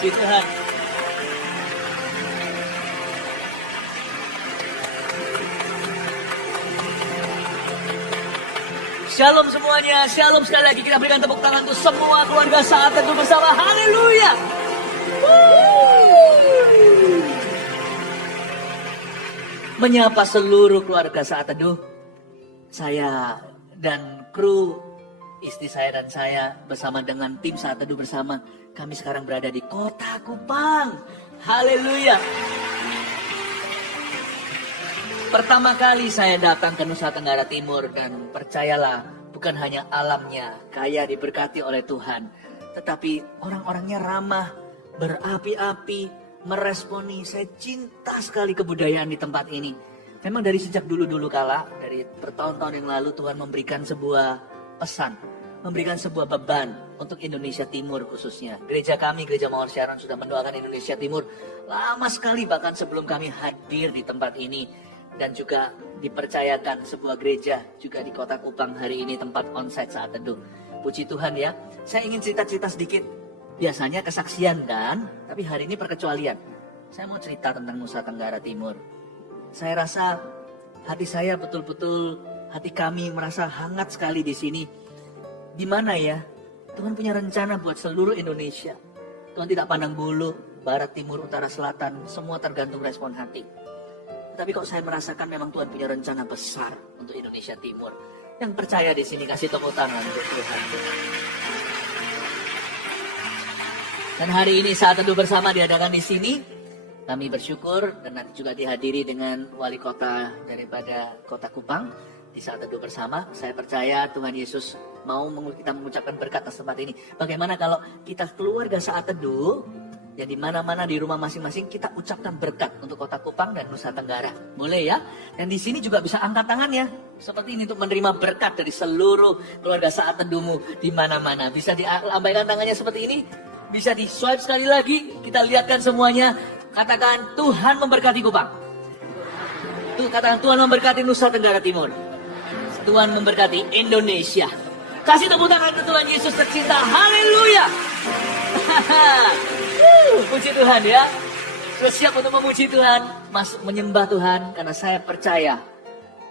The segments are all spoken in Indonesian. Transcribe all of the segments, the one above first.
Puji Tuhan. Shalom semuanya, shalom sekali lagi. Kita berikan tepuk tangan untuk semua keluarga Saat Teduh bersama. Haleluya. Menyapa seluruh keluarga Saat Teduh. Saya dan kru, istri saya dan saya bersama dengan tim Saat Teduh bersama. Kami sekarang berada di Kota Kupang. Haleluya. Pertama kali saya datang ke Nusa Tenggara Timur dan percayalah bukan hanya alamnya kaya diberkati oleh Tuhan. Tetapi orang-orangnya ramah, berapi-api, meresponi. Saya cinta sekali kebudayaan di tempat ini. Memang dari sejak dulu-dulu kala, dari bertahun-tahun yang lalu Tuhan memberikan sebuah pesan. Memberikan sebuah beban untuk Indonesia Timur khususnya. Gereja kami, Gereja Mawar Syaron sudah mendoakan Indonesia Timur lama sekali bahkan sebelum kami hadir di tempat ini. Dan juga dipercayakan sebuah gereja juga di Kota Kupang hari ini tempat onsite Saat Teduh. Puji Tuhan ya. Saya ingin cerita-cerita sedikit. Biasanya kesaksian kan, tapi hari ini perkecualian. Saya mau cerita tentang Nusa Tenggara Timur. Saya rasa hati saya betul-betul, hati kami merasa hangat sekali di sini. Di mana ya? Tuhan punya rencana buat seluruh Indonesia. Tuhan tidak pandang bulu, barat, timur, utara, selatan, semua tergantung respon hati. Tapi kok saya merasakan memang Tuhan punya rencana besar untuk Indonesia Timur. Yang percaya di sini kasih tepuk tangan untuk Tuhan. Dan hari ini Saat Teduh bersama diadakan di sini. Kami bersyukur dan nanti juga dihadiri dengan wali kota daripada Kota Kupang di Saat Teduh bersama. Saya percaya Tuhan Yesus mau kita mengucapkan berkat atas tempat ini. Bagaimana kalau kita keluarga Saat Teduh, ya di mana-mana di rumah masing-masing kita ucapkan berkat untuk Kota Kupang dan Nusa Tenggara. Boleh ya? Dan di sini juga bisa angkat tangan ya. Seperti ini untuk menerima berkat dari seluruh keluarga Saat Teduhmu di mana-mana. Bisa dilambaikan tangannya seperti ini. Bisa di swipe sekali lagi. Kita lihatkan semuanya. Katakan Tuhan memberkati Kupang. Katakan Tuhan memberkati Nusa Tenggara Timur. Tuhan memberkati Indonesia. Kasih tepuk tangan ke Tuhan Yesus tercinta. Haleluya. Puji Tuhan ya. Sudah siap untuk memuji Tuhan, masuk menyembah Tuhan, karena saya percaya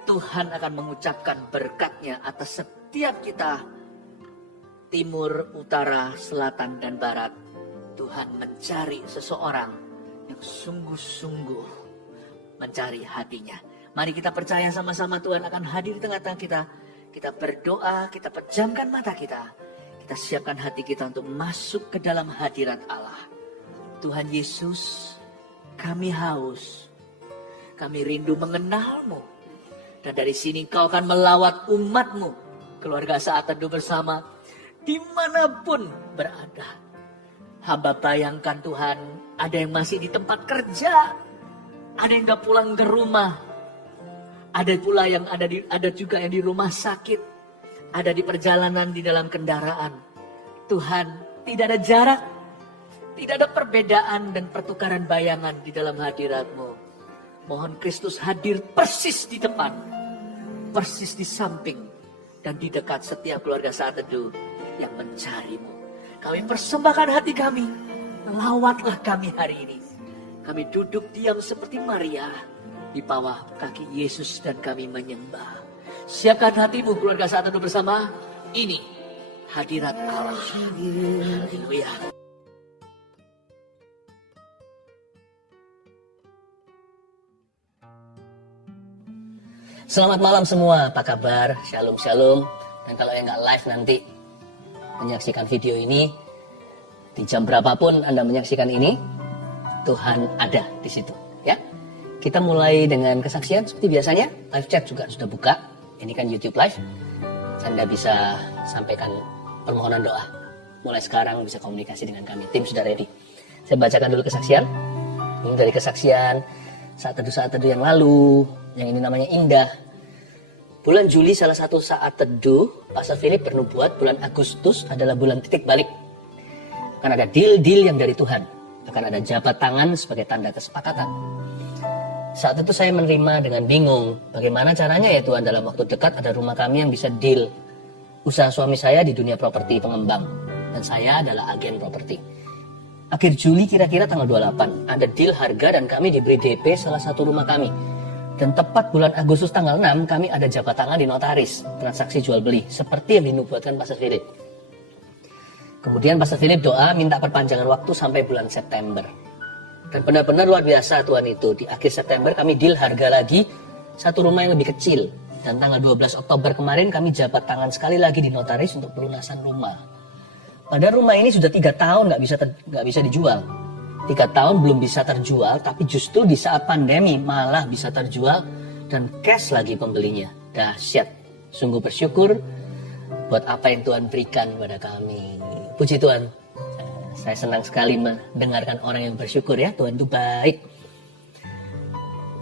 Tuhan akan mengucapkan berkat-Nya atas setiap kita. Timur, utara, selatan, dan barat. Tuhan mencari seseorang yang sungguh-sungguh mencari hatinya. Mari kita percaya sama-sama Tuhan akan hadir di tengah-tengah kita. Kita berdoa, kita pejamkan mata kita. Kita siapkan hati kita untuk masuk ke dalam hadirat Allah. Tuhan Yesus, kami haus, kami rindu mengenal-Mu. Dan dari sini Kau akan melawat umat-Mu, keluarga Saat Teduh bersama, dimanapun berada. Hamba bayangkan Tuhan, ada yang masih di tempat kerja, ada yang gak pulang ke rumah, ada pula yang ada juga yang di rumah sakit, ada di perjalanan di dalam kendaraan. Tuhan, tidak ada jarak. Tidak ada perbedaan dan pertukaran bayangan di dalam hadirat-Mu. Mohon Kristus hadir persis di depan, persis di samping, dan di dekat setiap keluarga Saat Teduh yang mencari-Mu. Kami persembahkan hati kami, lawatlah kami hari ini. Kami duduk diam seperti Maria di bawah kaki Yesus dan kami menyembah. Siapkan hatimu keluarga Saat Teduh bersama, ini hadirat Allah. Haleluya. Selamat malam semua, apa kabar? Shalom, shalom. Dan kalau yang nggak live nanti menyaksikan video ini, di jam berapapun Anda menyaksikan ini, Tuhan ada di situ. Ya, kita mulai dengan kesaksian seperti biasanya. Live chat juga sudah buka. Ini kan YouTube Live. Anda bisa sampaikan permohonan doa. Mulai sekarang bisa komunikasi dengan kami. Tim sudah ready. Saya bacakan dulu kesaksian. Ini dari kesaksian Saat Teduh yang lalu. Yang ini namanya Indah. Bulan Juli salah satu Saat Teduh, Pastor Philip bernubuat bulan Agustus adalah bulan titik balik. Akan ada deal-deal yang dari Tuhan. Akan ada jabat tangan sebagai tanda kesepakatan. Saat itu saya menerima dengan bingung. Bagaimana caranya ya Tuhan, dalam waktu dekat ada rumah kami yang bisa deal. Usaha suami saya di dunia properti pengembang. Dan saya adalah agen properti. akhir Juli kira-kira tanggal 28 ada deal harga dan kami diberi DP salah satu rumah kami. Dan tepat bulan Agustus tanggal 6 kami ada jabat tangan di notaris transaksi jual beli seperti yang dinubuatkan Pastor Philip. Kemudian Pastor Philip doa minta perpanjangan waktu sampai bulan September. Dan benar-benar luar biasa Tuhan itu. Di akhir September kami deal harga lagi satu rumah yang lebih kecil. Dan tanggal 12 Oktober kemarin kami jabat tangan sekali lagi di notaris untuk pelunasan rumah. Padahal rumah ini sudah 3 tahun nggak bisa dijual. 3 tahun belum bisa terjual, tapi justru di saat pandemi malah bisa terjual dan cash lagi pembelinya. Dahsyat. Sungguh bersyukur buat apa yang Tuhan berikan kepada kami. Puji Tuhan. Saya senang sekali mendengarkan orang yang bersyukur ya. Tuhan itu baik.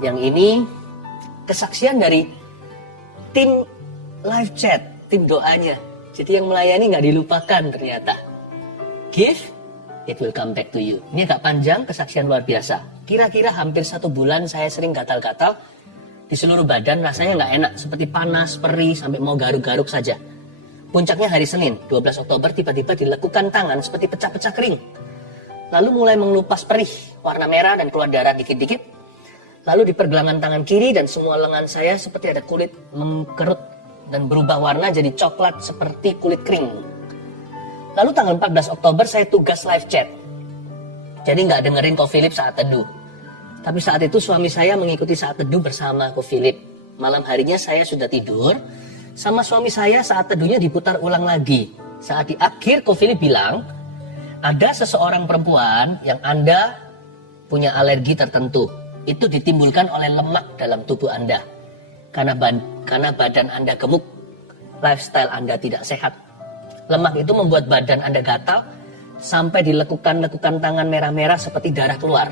Yang ini kesaksian dari tim live chat, tim doanya. Jadi yang melayani nggak dilupakan ternyata. Give, it will come back to you. Ini agak panjang, kesaksian luar biasa. Kira-kira hampir 1 bulan saya sering gatal-gatal di seluruh badan, rasanya nggak enak, seperti panas, perih, sampai mau garuk-garuk saja. Puncaknya hari Senin, 12 Oktober, tiba-tiba dilekukan tangan seperti pecah-pecah kering. Lalu mulai mengelupas perih, warna merah dan keluar darah dikit-dikit. Lalu di pergelangan tangan kiri dan semua lengan saya seperti ada kulit mengkerut dan berubah warna jadi coklat seperti kulit kering. Lalu tanggal 14 Oktober saya tugas live chat. Jadi nggak dengerin Ko Philip saat teduh. Tapi saat itu suami saya mengikuti saat teduh bersama Ko Philip. Malam harinya saya sudah tidur. Sama suami saya saat teduhnya diputar ulang lagi. Saat di akhir Ko Philip bilang, ada seseorang perempuan yang Anda punya alergi tertentu. Itu ditimbulkan oleh lemak dalam tubuh Anda. Karena badan Anda gemuk, lifestyle Anda tidak sehat. Lemak itu membuat badan Anda gatal, sampai dilekukan-lekukan tangan merah-merah seperti darah keluar.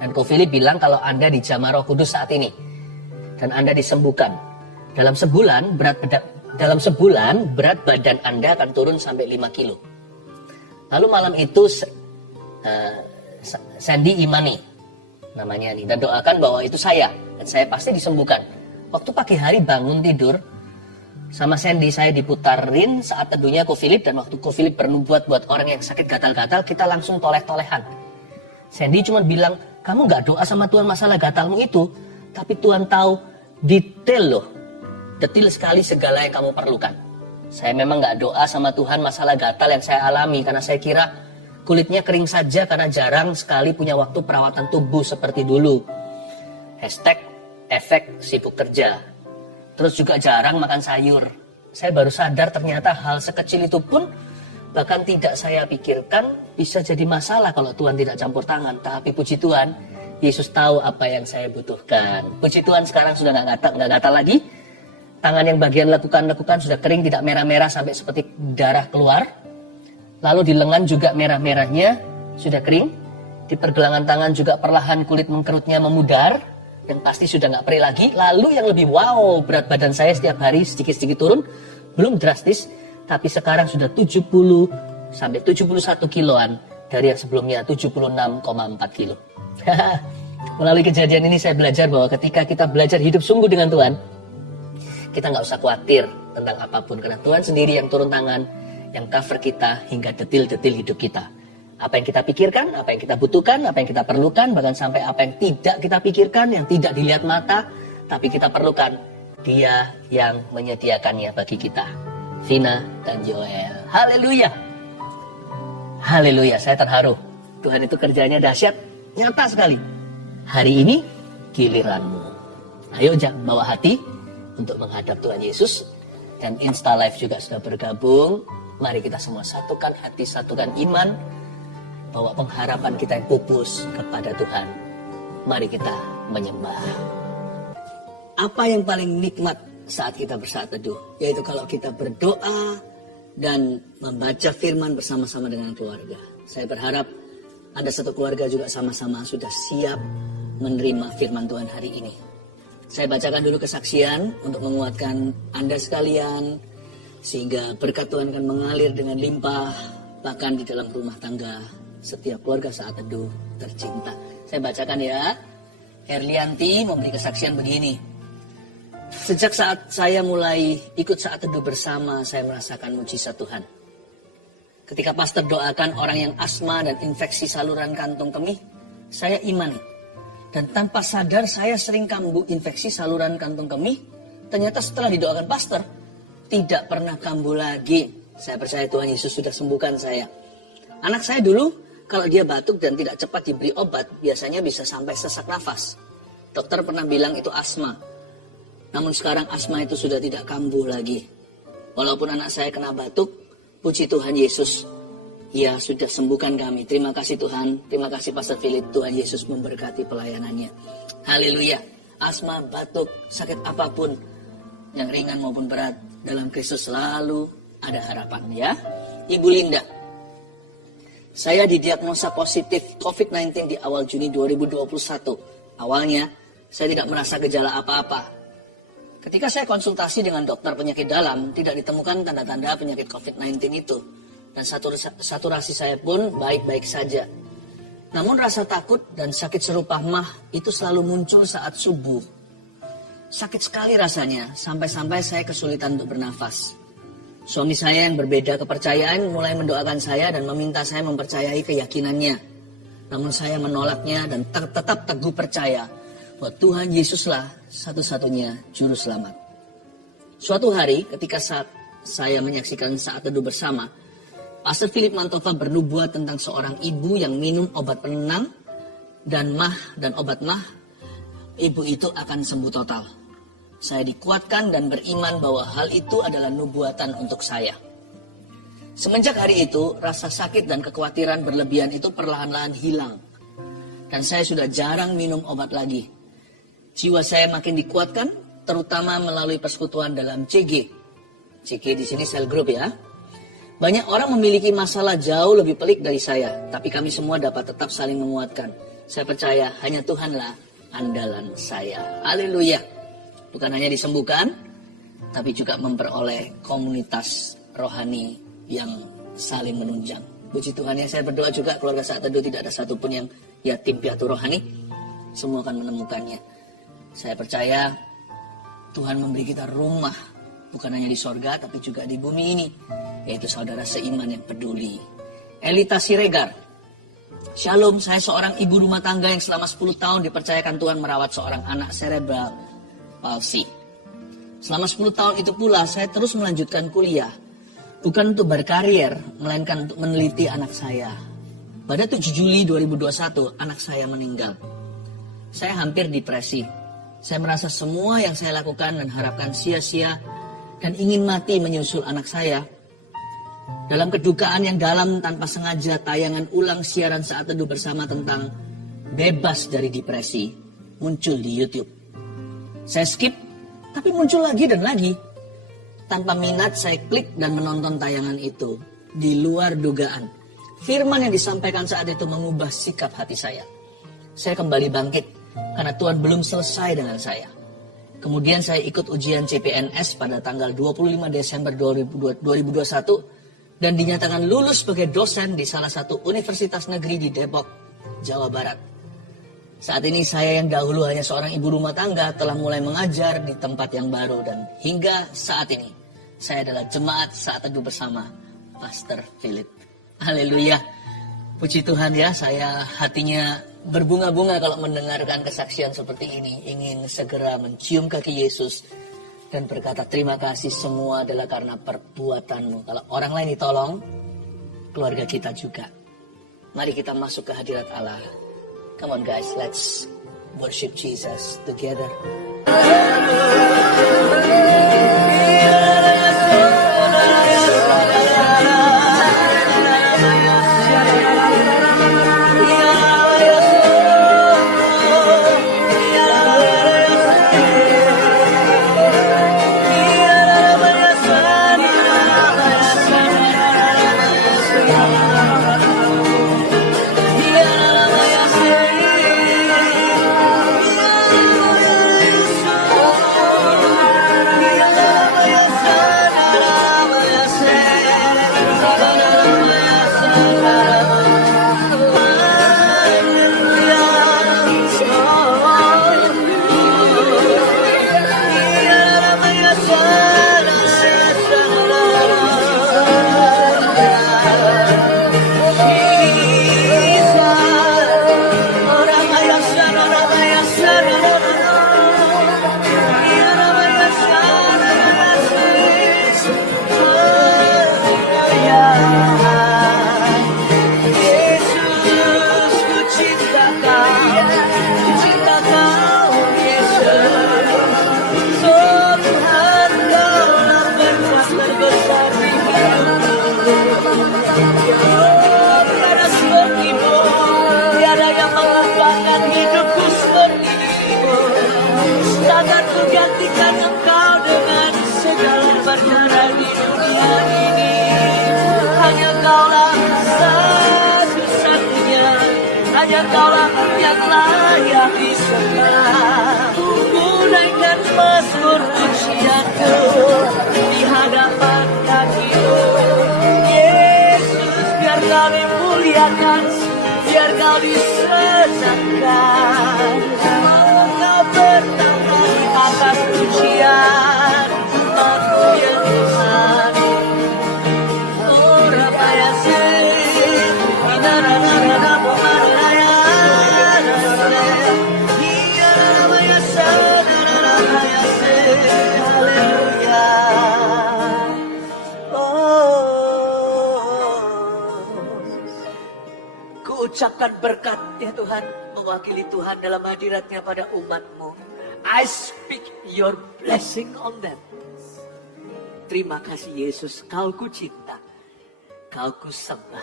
Dan Ko Philip bilang kalau Anda dijamah Roh Kudus saat ini, dan Anda disembuhkan. Dalam sebulan berat badan Anda akan turun sampai 5 kilo. Lalu malam itu Sandy Imani namanya nih, dan doakan bahwa itu saya, dan saya pasti disembuhkan. Waktu pagi hari bangun tidur sama Sandy, saya diputarin saat teduhnya Ko Philip, dan waktu Ko Philip bernubuat buat orang yang sakit gatal-gatal, kita langsung toleh-tolehan. Sandy cuma bilang, kamu gak doa sama Tuhan masalah gatalmu itu, tapi Tuhan tahu detail loh, detail sekali segala yang kamu perlukan. Saya memang gak doa sama Tuhan masalah gatal yang saya alami, karena saya kira kulitnya kering saja karena jarang sekali punya waktu perawatan tubuh seperti dulu. #efek sibuk kerja. Terus juga jarang makan sayur. Saya baru sadar ternyata hal sekecil itu pun bahkan tidak saya pikirkan bisa jadi masalah kalau Tuhan tidak campur tangan. Tapi puji Tuhan, Yesus tahu apa yang saya butuhkan. Puji Tuhan sekarang sudah nggak gatal lagi. Tangan yang bagian lekukan sudah kering, tidak merah-merah sampai seperti darah keluar. Lalu di lengan juga merah-merahnya sudah kering. Di pergelangan tangan juga perlahan kulit mengkerutnya memudar. Dan pasti sudah nggak perih lagi. Lalu yang lebih wow, berat badan saya setiap hari sedikit-sedikit turun. Belum drastis, tapi sekarang sudah 70 sampai 71 kiloan. Dari yang sebelumnya 76,4 kilo. Melalui kejadian ini saya belajar bahwa ketika kita belajar hidup sungguh dengan Tuhan, kita nggak usah khawatir tentang apapun. Karena Tuhan sendiri yang turun tangan, yang cover kita hingga detil-detil hidup kita. Apa yang kita pikirkan, apa yang kita butuhkan, apa yang kita perlukan, bahkan sampai apa yang tidak kita pikirkan, yang tidak dilihat mata, tapi kita perlukan, Dia yang menyediakannya bagi kita. Vina dan Joel. Haleluya. Haleluya, saya terharu. Tuhan itu kerjanya dahsyat, nyata sekali. Hari ini giliranmu. Ayo bawa hati untuk menghadap Tuhan Yesus. Dan Insta Live juga sudah bergabung. Mari kita semua satukan hati, satukan iman, bahwa pengharapan kita yang pupus kepada Tuhan. Mari kita menyembah. Apa yang paling nikmat saat kita bersaat teduh? Yaitu kalau kita berdoa dan membaca firman bersama-sama dengan keluarga. Saya berharap Anda satu keluarga juga sama-sama sudah siap menerima firman Tuhan hari ini. Saya bacakan dulu kesaksian untuk menguatkan Anda sekalian, sehingga berkat Tuhan akan mengalir dengan limpah, bahkan di dalam rumah tangga setiap keluarga saat teduh tercinta. Saya bacakan ya. Herlianti memberi kesaksian begini. Sejak saat saya mulai ikut saat teduh bersama, saya merasakan mujizat Tuhan. Ketika pastor doakan orang yang asma dan infeksi saluran kantong kemih, saya imani. Dan tanpa sadar saya sering kambuh infeksi saluran kantong kemih. Ternyata setelah didoakan pastor, tidak pernah kambuh lagi. Saya percaya Tuhan Yesus sudah sembuhkan saya. Anak saya dulu, kalau dia batuk dan tidak cepat diberi obat, biasanya bisa sampai sesak nafas. Dokter pernah bilang itu asma. Namun sekarang asma itu sudah tidak kambuh lagi. Walaupun anak saya kena batuk, puji Tuhan Yesus, ya sudah sembuhkan kami. Terima kasih Tuhan, terima kasih Pastor Philip. Tuhan Yesus memberkati pelayanannya. Haleluya. Asma, batuk, sakit apapun, yang ringan maupun berat, dalam Kristus selalu ada harapan ya. Ibu Linda, saya didiagnosa positif COVID-19 di awal Juni 2021. Awalnya, saya tidak merasa gejala apa-apa. Ketika saya konsultasi dengan dokter penyakit dalam, tidak ditemukan tanda-tanda penyakit COVID-19 itu. Dan saturasi saya pun baik-baik saja. Namun rasa takut dan sakit serupa mah itu selalu muncul saat subuh. Sakit sekali rasanya, sampai-sampai saya kesulitan untuk bernafas. Suami saya yang berbeda kepercayaan mulai mendoakan saya dan meminta saya mempercayai keyakinannya. Namun saya menolaknya dan tetap teguh percaya bahwa Tuhan Yesuslah satu-satunya juru selamat. Suatu hari ketika saya menyaksikan saat teduh bersama, Pastor Philip Mantova bernubuat tentang seorang ibu yang minum obat penenang dan obat mah, ibu itu akan sembuh total. Saya dikuatkan dan beriman bahwa hal itu adalah nubuatan untuk saya. Semenjak hari itu, rasa sakit dan kekhawatiran berlebihan itu perlahan-lahan hilang. Dan saya sudah jarang minum obat lagi. Jiwa saya makin dikuatkan, terutama melalui persekutuan dalam CG. CG di sini cell group ya. Banyak orang memiliki masalah jauh lebih pelik dari saya, tapi kami semua dapat tetap saling menguatkan. Saya percaya hanya Tuhanlah andalan saya. Haleluya. Bukan hanya disembuhkan, tapi juga memperoleh komunitas rohani yang saling menunjang. Puji Tuhan ya, saya berdoa juga keluarga Saat Teduh tidak ada satupun yang yatim piatu rohani. Semua akan menemukannya. Saya percaya Tuhan memberi kita rumah, bukan hanya di sorga, tapi juga di bumi ini. Yaitu saudara seiman yang peduli. Elita Siregar. Shalom, saya seorang ibu rumah tangga yang selama 10 tahun dipercayakan Tuhan merawat seorang anak cerebral palsy. Selama 10 tahun itu pula saya terus melanjutkan kuliah. Bukan untuk berkarier, melainkan untuk meneliti anak saya. Pada 7 Juli 2021, anak saya meninggal. Saya hampir depresi. Saya merasa semua yang saya lakukan dan harapkan sia-sia dan ingin mati menyusul anak saya. Dalam kedukaan yang dalam tanpa sengaja tayangan ulang siaran Saat Teduh bersama tentang bebas dari depresi muncul di YouTube. Saya skip, tapi muncul lagi dan lagi. Tanpa minat saya klik dan menonton tayangan itu. Di luar dugaan, firman yang disampaikan saat itu mengubah sikap hati saya. Saya kembali bangkit karena Tuhan belum selesai dengan saya. Kemudian saya ikut ujian CPNS pada tanggal 25 Desember 2021 dan dinyatakan lulus sebagai dosen di salah satu universitas negeri di Depok, Jawa Barat. Saat ini saya yang dahulu hanya seorang ibu rumah tangga telah mulai mengajar di tempat yang baru dan hingga saat ini saya adalah jemaat Saat Teduh bersama Pastor Philip. Haleluya. Puji Tuhan ya, saya hatinya berbunga-bunga kalau mendengarkan kesaksian seperti ini. Ingin segera mencium kaki Yesus dan berkata terima kasih, semua adalah karena perbuatanmu. Kalau orang lain ditolong, keluarga kita juga. Mari kita masuk ke hadirat Allah. Come on guys, let's worship Jesus together. Kaulah satu-satunya, hanya Kaulah yang layak disembah. Gunaikan mazmur pujianku di hadapan kaki-Mu, Yesus, biar Kau dimuliakan, biar Kau disenangkan. Mau Kau bertata di atas pujian, manusia Tuhan. Oh Ramayase, Inarana Pomaraya, Iya Ramayasa, Ramayase, Haleluya. Kuucapkan berkat ya Tuhan, mewakili Tuhan dalam hadiratnya pada umat-Mu. I speak your blessing on them. Terima kasih Yesus, Kau ku cinta, Kau ku sembah.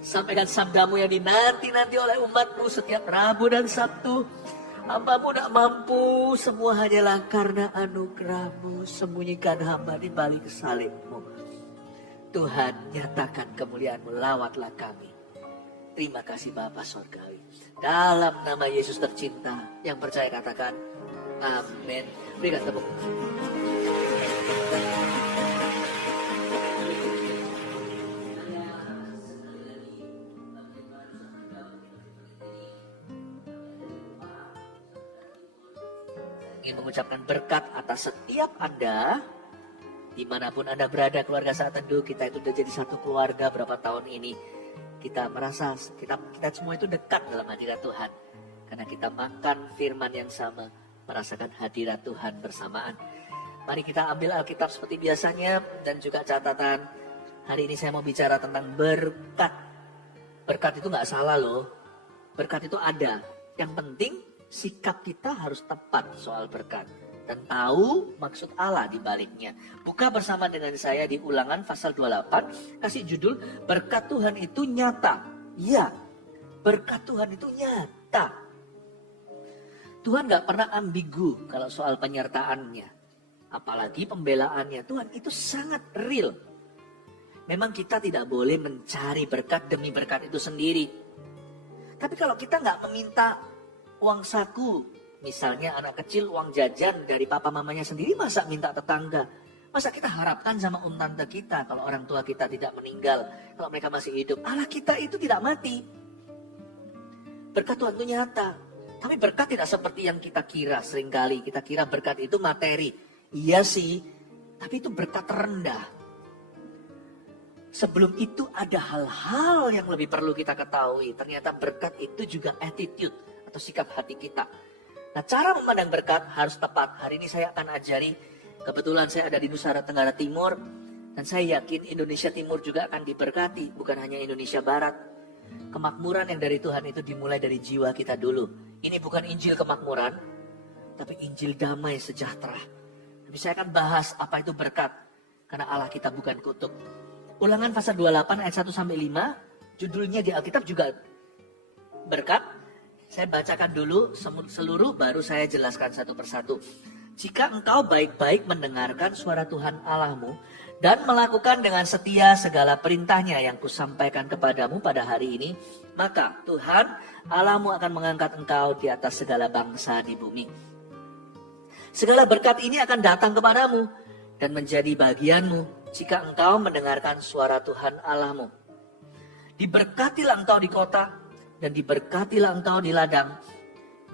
Sampaikan sabdamu yang dinanti-nanti oleh umat-Mu setiap Rabu dan Sabtu. Hamba-Mu tak mampu, semua hanyalah karena anugerah-Mu. Sembunyikan hamba di balik salib-Mu. Tuhan, nyatakan kemuliaan-Mu, lawatlah kami. Terima kasih Bapa Sorgawi. Dalam nama Yesus tercinta, yang percaya katakan, amin. Berikan tepuk. Ingin mengucapkan berkat atas setiap Anda, dimanapun Anda berada, keluarga Saat Teduh, kita itu sudah jadi satu keluarga berapa tahun ini. Kita merasa, kita semua itu dekat dalam hadirat Tuhan. Karena kita makan firman yang sama, merasakan hadirat Tuhan bersamaan. Mari kita ambil Alkitab seperti biasanya dan juga catatan. Hari ini saya mau bicara tentang berkat. Berkat itu gak salah loh. Berkat itu ada. Yang penting sikap kita harus tepat soal berkat. Dan tahu maksud Allah di baliknya. Buka bersama dengan saya di Ulangan pasal 28. Kasih judul, berkat Tuhan itu nyata. Iya, berkat Tuhan itu nyata. Tuhan gak pernah ambigu kalau soal penyertaannya. Apalagi pembelaannya. Tuhan itu sangat real. Memang kita tidak boleh mencari berkat demi berkat itu sendiri. Tapi kalau kita gak meminta uang saku, misalnya anak kecil uang jajan dari papa mamanya sendiri, masa minta tetangga? Masa kita harapkan sama tante kita kalau orang tua kita tidak meninggal, kalau mereka masih hidup? Allah kita itu tidak mati. Berkat Tuhan itu nyata. Tapi berkat tidak seperti yang kita kira seringkali. Kita kira berkat itu materi. Iya sih, tapi itu berkat terendah. Sebelum itu ada hal-hal yang lebih perlu kita ketahui. Ternyata berkat itu juga attitude atau sikap hati kita. Nah, cara memandang berkat harus tepat. Hari ini saya akan ajari, kebetulan saya ada di Nusa Tenggara Timur, dan saya yakin Indonesia Timur juga akan diberkati, bukan hanya Indonesia Barat. Kemakmuran yang dari Tuhan itu dimulai dari jiwa kita dulu. Ini bukan Injil kemakmuran, tapi Injil damai sejahtera. Tapi saya akan bahas apa itu berkat, karena Allah kita bukan kutuk. Ulangan pasal 28 ayat 1-5, judulnya di Alkitab juga berkat. Saya bacakan dulu seluruh, baru saya jelaskan satu persatu. Jika engkau baik-baik mendengarkan suara Tuhan Allahmu dan melakukan dengan setia segala perintahnya yang kusampaikan kepadamu pada hari ini, maka Tuhan Allahmu akan mengangkat engkau di atas segala bangsa di bumi. Segala berkat ini akan datang kepadamu dan menjadi bagianmu jika engkau mendengarkan suara Tuhan Allahmu. Diberkatilah engkau di kota, dan diberkatilah engkau di ladang.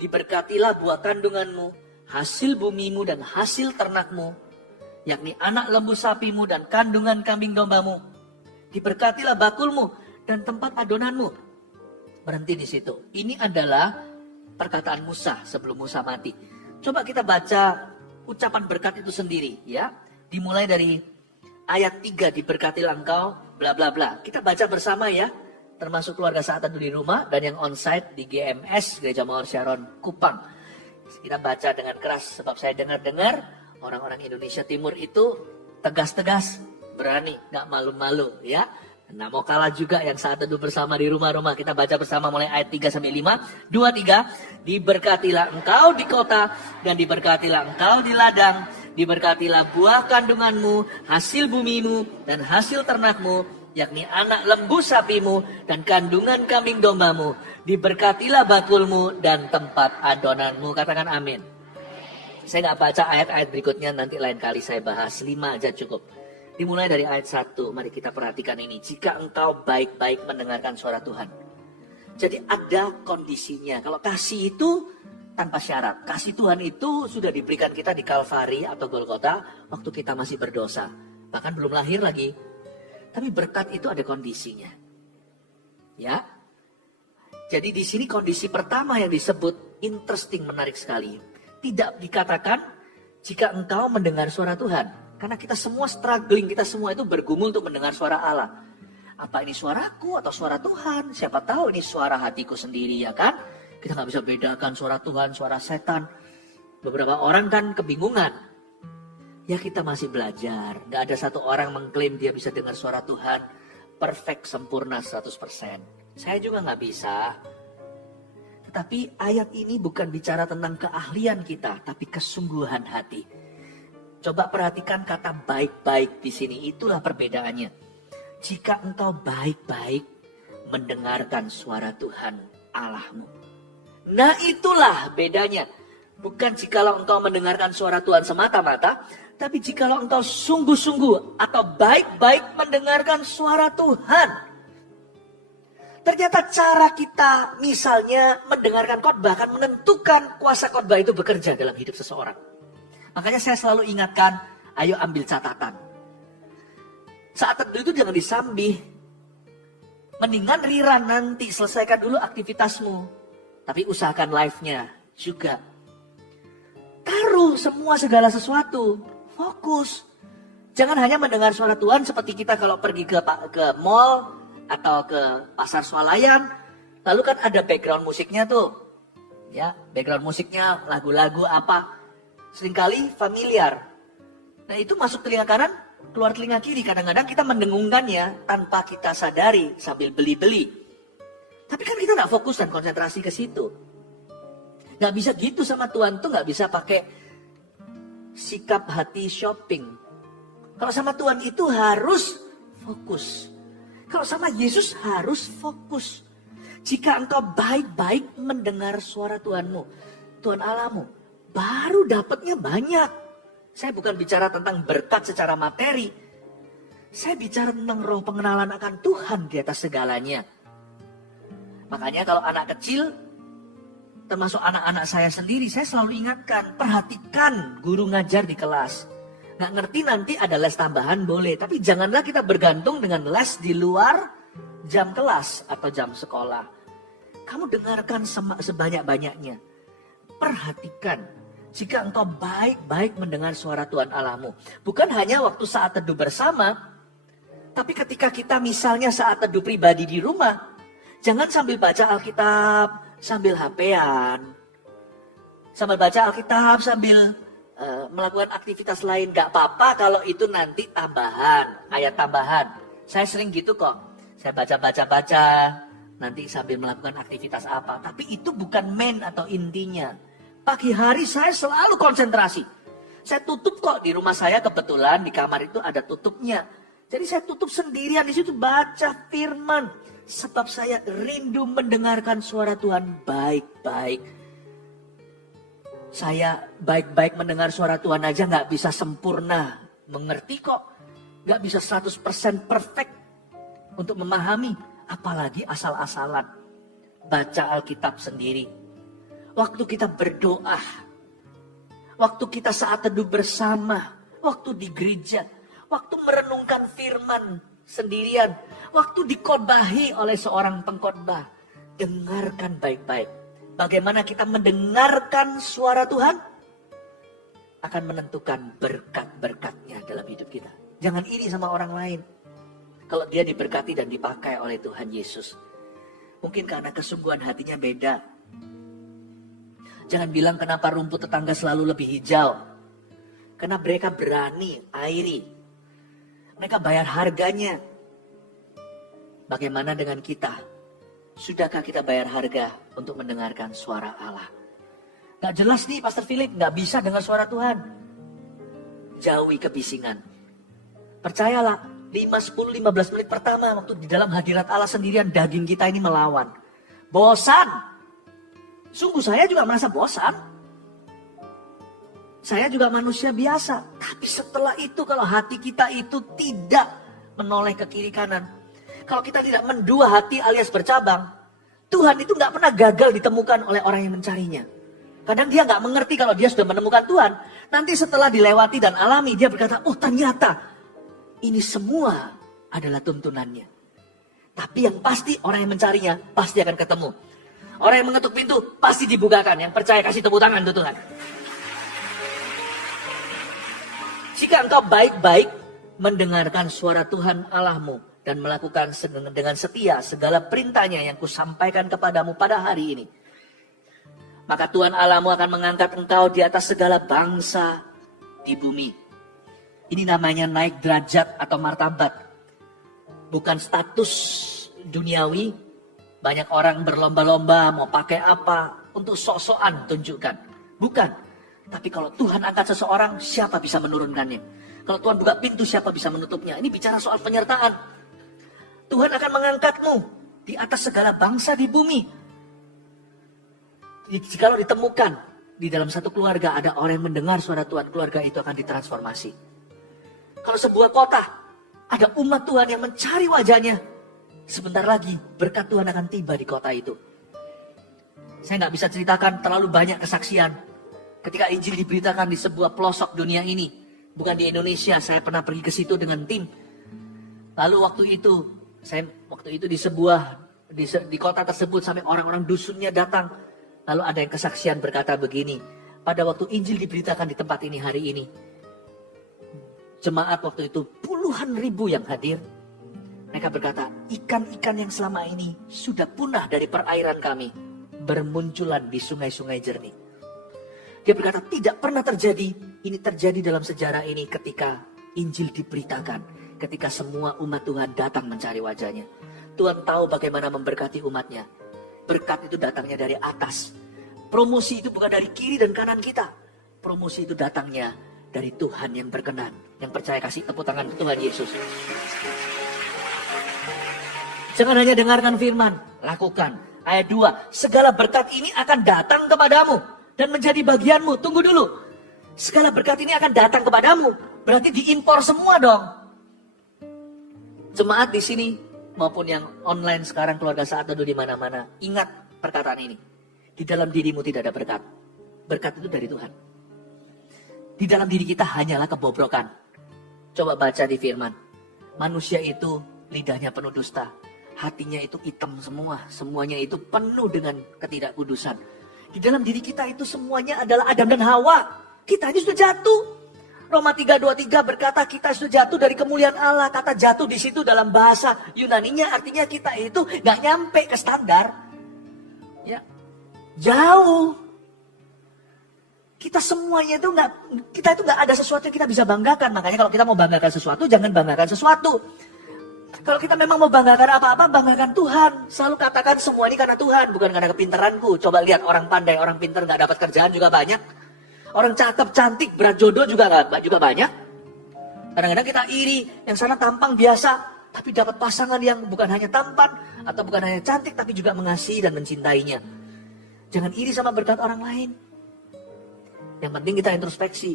Diberkatilah buah kandunganmu, hasil bumimu dan hasil ternakmu, yakni anak lembu sapimu dan kandungan kambing dombamu. Diberkatilah bakulmu dan tempat adonanmu. Berhenti di situ. Ini adalah perkataan Musa sebelum Musa mati. Coba kita baca ucapan berkat itu sendiri, ya. Dimulai dari ayat 3, diberkatilah engkau, bla bla bla. Kita baca bersama ya. Termasuk keluarga Saat Teduh di rumah dan yang onsite di GMS Gereja Mawar Sharon Kupang. Kita baca dengan keras sebab saya dengar-dengar orang-orang Indonesia Timur itu tegas-tegas, berani, gak malu-malu ya. Nah, mau kalah juga yang Saat Teduh bersama di rumah-rumah. Kita baca bersama mulai ayat 3-5. 2-3. Diberkatilah engkau di kota dan diberkatilah engkau di ladang. Diberkatilah buah kandunganmu, hasil bumimu dan hasil ternakmu, yakni anak lembu sapimu dan kandungan kambing dombamu. Diberkatilah bakulmu dan tempat adonanmu. Katakan amin. Saya nggak baca ayat-ayat berikutnya, nanti lain kali saya bahas. 5 aja cukup. Dimulai dari ayat 1, mari kita perhatikan ini. Jika engkau baik-baik mendengarkan suara Tuhan. Jadi ada kondisinya. Kalau kasih itu tanpa syarat. Kasih Tuhan itu sudah diberikan kita di Kalvari atau Golgota waktu kita masih berdosa. Bahkan belum lahir lagi. Tapi berkat itu ada kondisinya. Ya. Jadi di sini kondisi pertama yang disebut interesting, menarik sekali. Tidak dikatakan jika engkau mendengar suara Tuhan. Karena kita semua struggling, kita semua itu bergumul untuk mendengar suara Allah. Apa ini suaraku atau suara Tuhan? Siapa tahu ini suara hatiku sendiri, ya kan? Kita nggak bisa bedakan suara Tuhan, suara setan. Beberapa orang kan kebingungan. Ya kita masih belajar. Nggak ada satu orang mengklaim dia bisa dengar suara Tuhan perfect, sempurna 100%. Saya juga nggak bisa. Tetapi ayat ini bukan bicara tentang keahlian kita, tapi kesungguhan hati. Coba perhatikan kata baik-baik di sini, itulah perbedaannya. Jika engkau baik-baik mendengarkan suara Tuhan Allahmu. Nah itulah bedanya. Bukan jikalau engkau mendengarkan suara Tuhan semata-mata, tapi jikalau engkau sungguh-sungguh atau baik-baik mendengarkan suara Tuhan. Ternyata cara kita misalnya mendengarkan khotbah akan menentukan kuasa khotbah itu bekerja dalam hidup seseorang. Makanya saya selalu ingatkan, ayo ambil catatan. Saat teduh itu jangan disambi. Mendingan rerun nanti, selesaikan dulu aktivitasmu. Tapi usahakan live-nya juga. Taruh semua segala sesuatu. Fokus. Jangan hanya mendengar suara Tuhan seperti kita kalau pergi ke mall atau ke pasar swalayan. Lalu kan ada background musiknya tuh. Ya, background musiknya lagu-lagu apa. Seringkali familiar. Nah itu masuk telinga kanan, keluar telinga kiri. Kadang-kadang kita mendengungkannya tanpa kita sadari sambil beli-beli. Tapi kan kita nggak fokus dan konsentrasi ke situ. Nggak bisa gitu sama Tuhan tuh, nggak bisa pakai sikap hati shopping. Kalau sama Tuhan itu harus fokus. Kalau sama Yesus harus fokus. Jika engkau baik-baik mendengar suara Tuhanmu, Tuhan Allahmu, baru dapatnya banyak. Saya bukan bicara tentang berkat secara materi. Saya bicara tentang roh pengenalan akan Tuhan di atas segalanya. Makanya kalau anak kecil, termasuk anak-anak saya sendiri, saya selalu ingatkan, perhatikan guru ngajar di kelas. Nggak ngerti nanti ada les tambahan boleh, tapi janganlah kita bergantung dengan les di luar jam kelas atau jam sekolah. Kamu dengarkan sebanyak-banyaknya. Perhatikan, jika engkau baik-baik mendengar suara Tuhan Allahmu. Bukan hanya waktu saat teduh bersama, tapi ketika kita misalnya saat teduh pribadi di rumah, jangan sambil baca Alkitab, sambil HP-an. Sambil baca Alkitab, sambil melakukan aktivitas lain. Gak apa-apa kalau itu nanti tambahan, ayat tambahan. Saya sering gitu kok. Saya baca-baca, nanti sambil melakukan aktivitas apa. Tapi itu bukan main atau intinya. Pagi hari saya selalu konsentrasi. Saya tutup kok di rumah saya, kebetulan di kamar itu ada tutupnya. Jadi saya tutup sendirian di situ baca firman. Sebab saya rindu mendengarkan suara Tuhan baik-baik. Saya baik-baik mendengar suara Tuhan aja gak bisa sempurna. Mengerti kok. Gak bisa 100% perfect untuk memahami. Apalagi asal-asalan. Baca Alkitab sendiri. Waktu kita berdoa. Waktu kita saat teduh bersama. Waktu di gereja. Waktu merenungkan firman sendirian. Waktu dikhotbahi oleh seorang pengkhotbah. Dengarkan baik-baik. Bagaimana kita mendengarkan suara Tuhan akan menentukan berkat-berkatnya dalam hidup kita. Jangan iri sama orang lain. Kalau dia diberkati dan dipakai oleh Tuhan Yesus. Mungkin karena kesungguhan hatinya beda. Jangan bilang kenapa rumput tetangga selalu lebih hijau. Karena mereka berani, airi. Mereka bayar harganya. Bagaimana dengan kita? Sudahkah kita bayar harga untuk mendengarkan suara Allah? Gak jelas nih Pastor Philip, gak bisa dengar suara Tuhan. Jauhi kebisingan. Percayalah, 10-15 menit pertama waktu di dalam hadirat Allah sendirian, daging kita ini melawan. Bosan. Sungguh saya juga merasa bosan. Saya juga manusia biasa. Tapi setelah itu kalau hati kita itu tidak menoleh ke kiri kanan. Kalau kita tidak mendua hati alias bercabang. Tuhan itu gak pernah gagal ditemukan oleh orang yang mencarinya. Kadang dia gak mengerti kalau dia sudah menemukan Tuhan. Nanti setelah dilewati dan alami dia berkata, oh ternyata ini semua adalah tuntunannya. Tapi yang pasti orang yang mencarinya pasti akan ketemu. Orang yang mengetuk pintu pasti dibukakan. Yang percaya kasih tepuk tangan untuk Tuhan. Jika engkau baik-baik mendengarkan suara Tuhan Allahmu dan melakukan dengan setia segala perintahnya yang kusampaikan kepadamu pada hari ini, maka Tuhan Allahmu akan mengangkat engkau di atas segala bangsa di bumi. Ini namanya naik derajat atau martabat. Bukan status duniawi. Banyak orang berlomba-lomba mau pakai apa untuk sok-sokan tunjukkan. Bukan. Tapi kalau Tuhan angkat seseorang, siapa bisa menurunkannya? Kalau Tuhan buka pintu, siapa bisa menutupnya? Ini bicara soal penyertaan. Tuhan akan mengangkatmu di atas segala bangsa di bumi. Jikalau ditemukan di dalam satu keluarga ada orang yang mendengar suara Tuhan, keluarga itu akan ditransformasi. Kalau sebuah kota ada umat Tuhan yang mencari wajahnya, sebentar lagi berkat Tuhan akan tiba di kota itu. Saya nggak bisa ceritakan terlalu banyak kesaksian. Ketika Injil diberitakan di sebuah pelosok dunia ini, bukan di Indonesia, saya pernah pergi ke situ dengan tim. Lalu waktu itu di kota tersebut sampai orang-orang dusunnya datang. Lalu ada yang kesaksian berkata begini, pada waktu Injil diberitakan di tempat ini hari ini, jemaat waktu itu puluhan ribu yang hadir. Mereka berkata, ikan-ikan yang selama ini sudah punah dari perairan kami, bermunculan di sungai-sungai jernih. Dia berkata, tidak pernah terjadi, ini terjadi dalam sejarah ini ketika Injil diberitakan, ketika semua umat Tuhan datang mencari wajahnya. Tuhan tahu bagaimana memberkati umatnya. Berkat itu datangnya dari atas. Promosi itu bukan dari kiri dan kanan kita. Promosi itu datangnya dari Tuhan yang berkenan. Yang percaya kasih tepuk tangan ke Tuhan Yesus. Jangan hanya dengarkan firman, lakukan. Ayat 2, segala berkat ini akan datang kepadamu dan menjadi bagianmu. Tunggu dulu. Segala berkat ini akan datang kepadamu. Berarti diimpor semua dong. Jemaat di sini maupun yang online sekarang, keluarga saat teduh di mana-mana, ingat perkataan ini. Di dalam dirimu tidak ada berkat. Berkat itu dari Tuhan. Di dalam diri kita hanyalah kebobrokan. Coba baca di firman. Manusia itu lidahnya penuh dusta. Hatinya itu hitam semua. Semuanya itu penuh dengan ketidakkudusan. Di dalam diri kita itu semuanya adalah Adam dan Hawa. Kita ini sudah jatuh. Roma 3:23 berkata kita sudah jatuh dari kemuliaan Allah. Kata jatuh di situ dalam bahasa Yunaninya artinya kita itu gak nyampe ke standar. Ya, jauh. Kita semuanya itu kita nggak ada sesuatu yang kita bisa banggakan. Makanya kalau kita mau banggakan sesuatu, jangan banggakan sesuatu. Kalau kita memang mau banggakan apa-apa, banggakan Tuhan. Selalu katakan semua ini karena Tuhan, bukan karena kepintaranku. Coba lihat orang pandai, orang pintar nggak dapat kerjaan juga banyak. Orang cakep, cantik, berat jodoh juga banyak. Kadang-kadang kita iri, yang sana tampang biasa, tapi dapat pasangan yang bukan hanya tampan atau bukan hanya cantik, tapi juga mengasihi dan mencintainya. Jangan iri sama berkat orang lain. Yang penting kita introspeksi.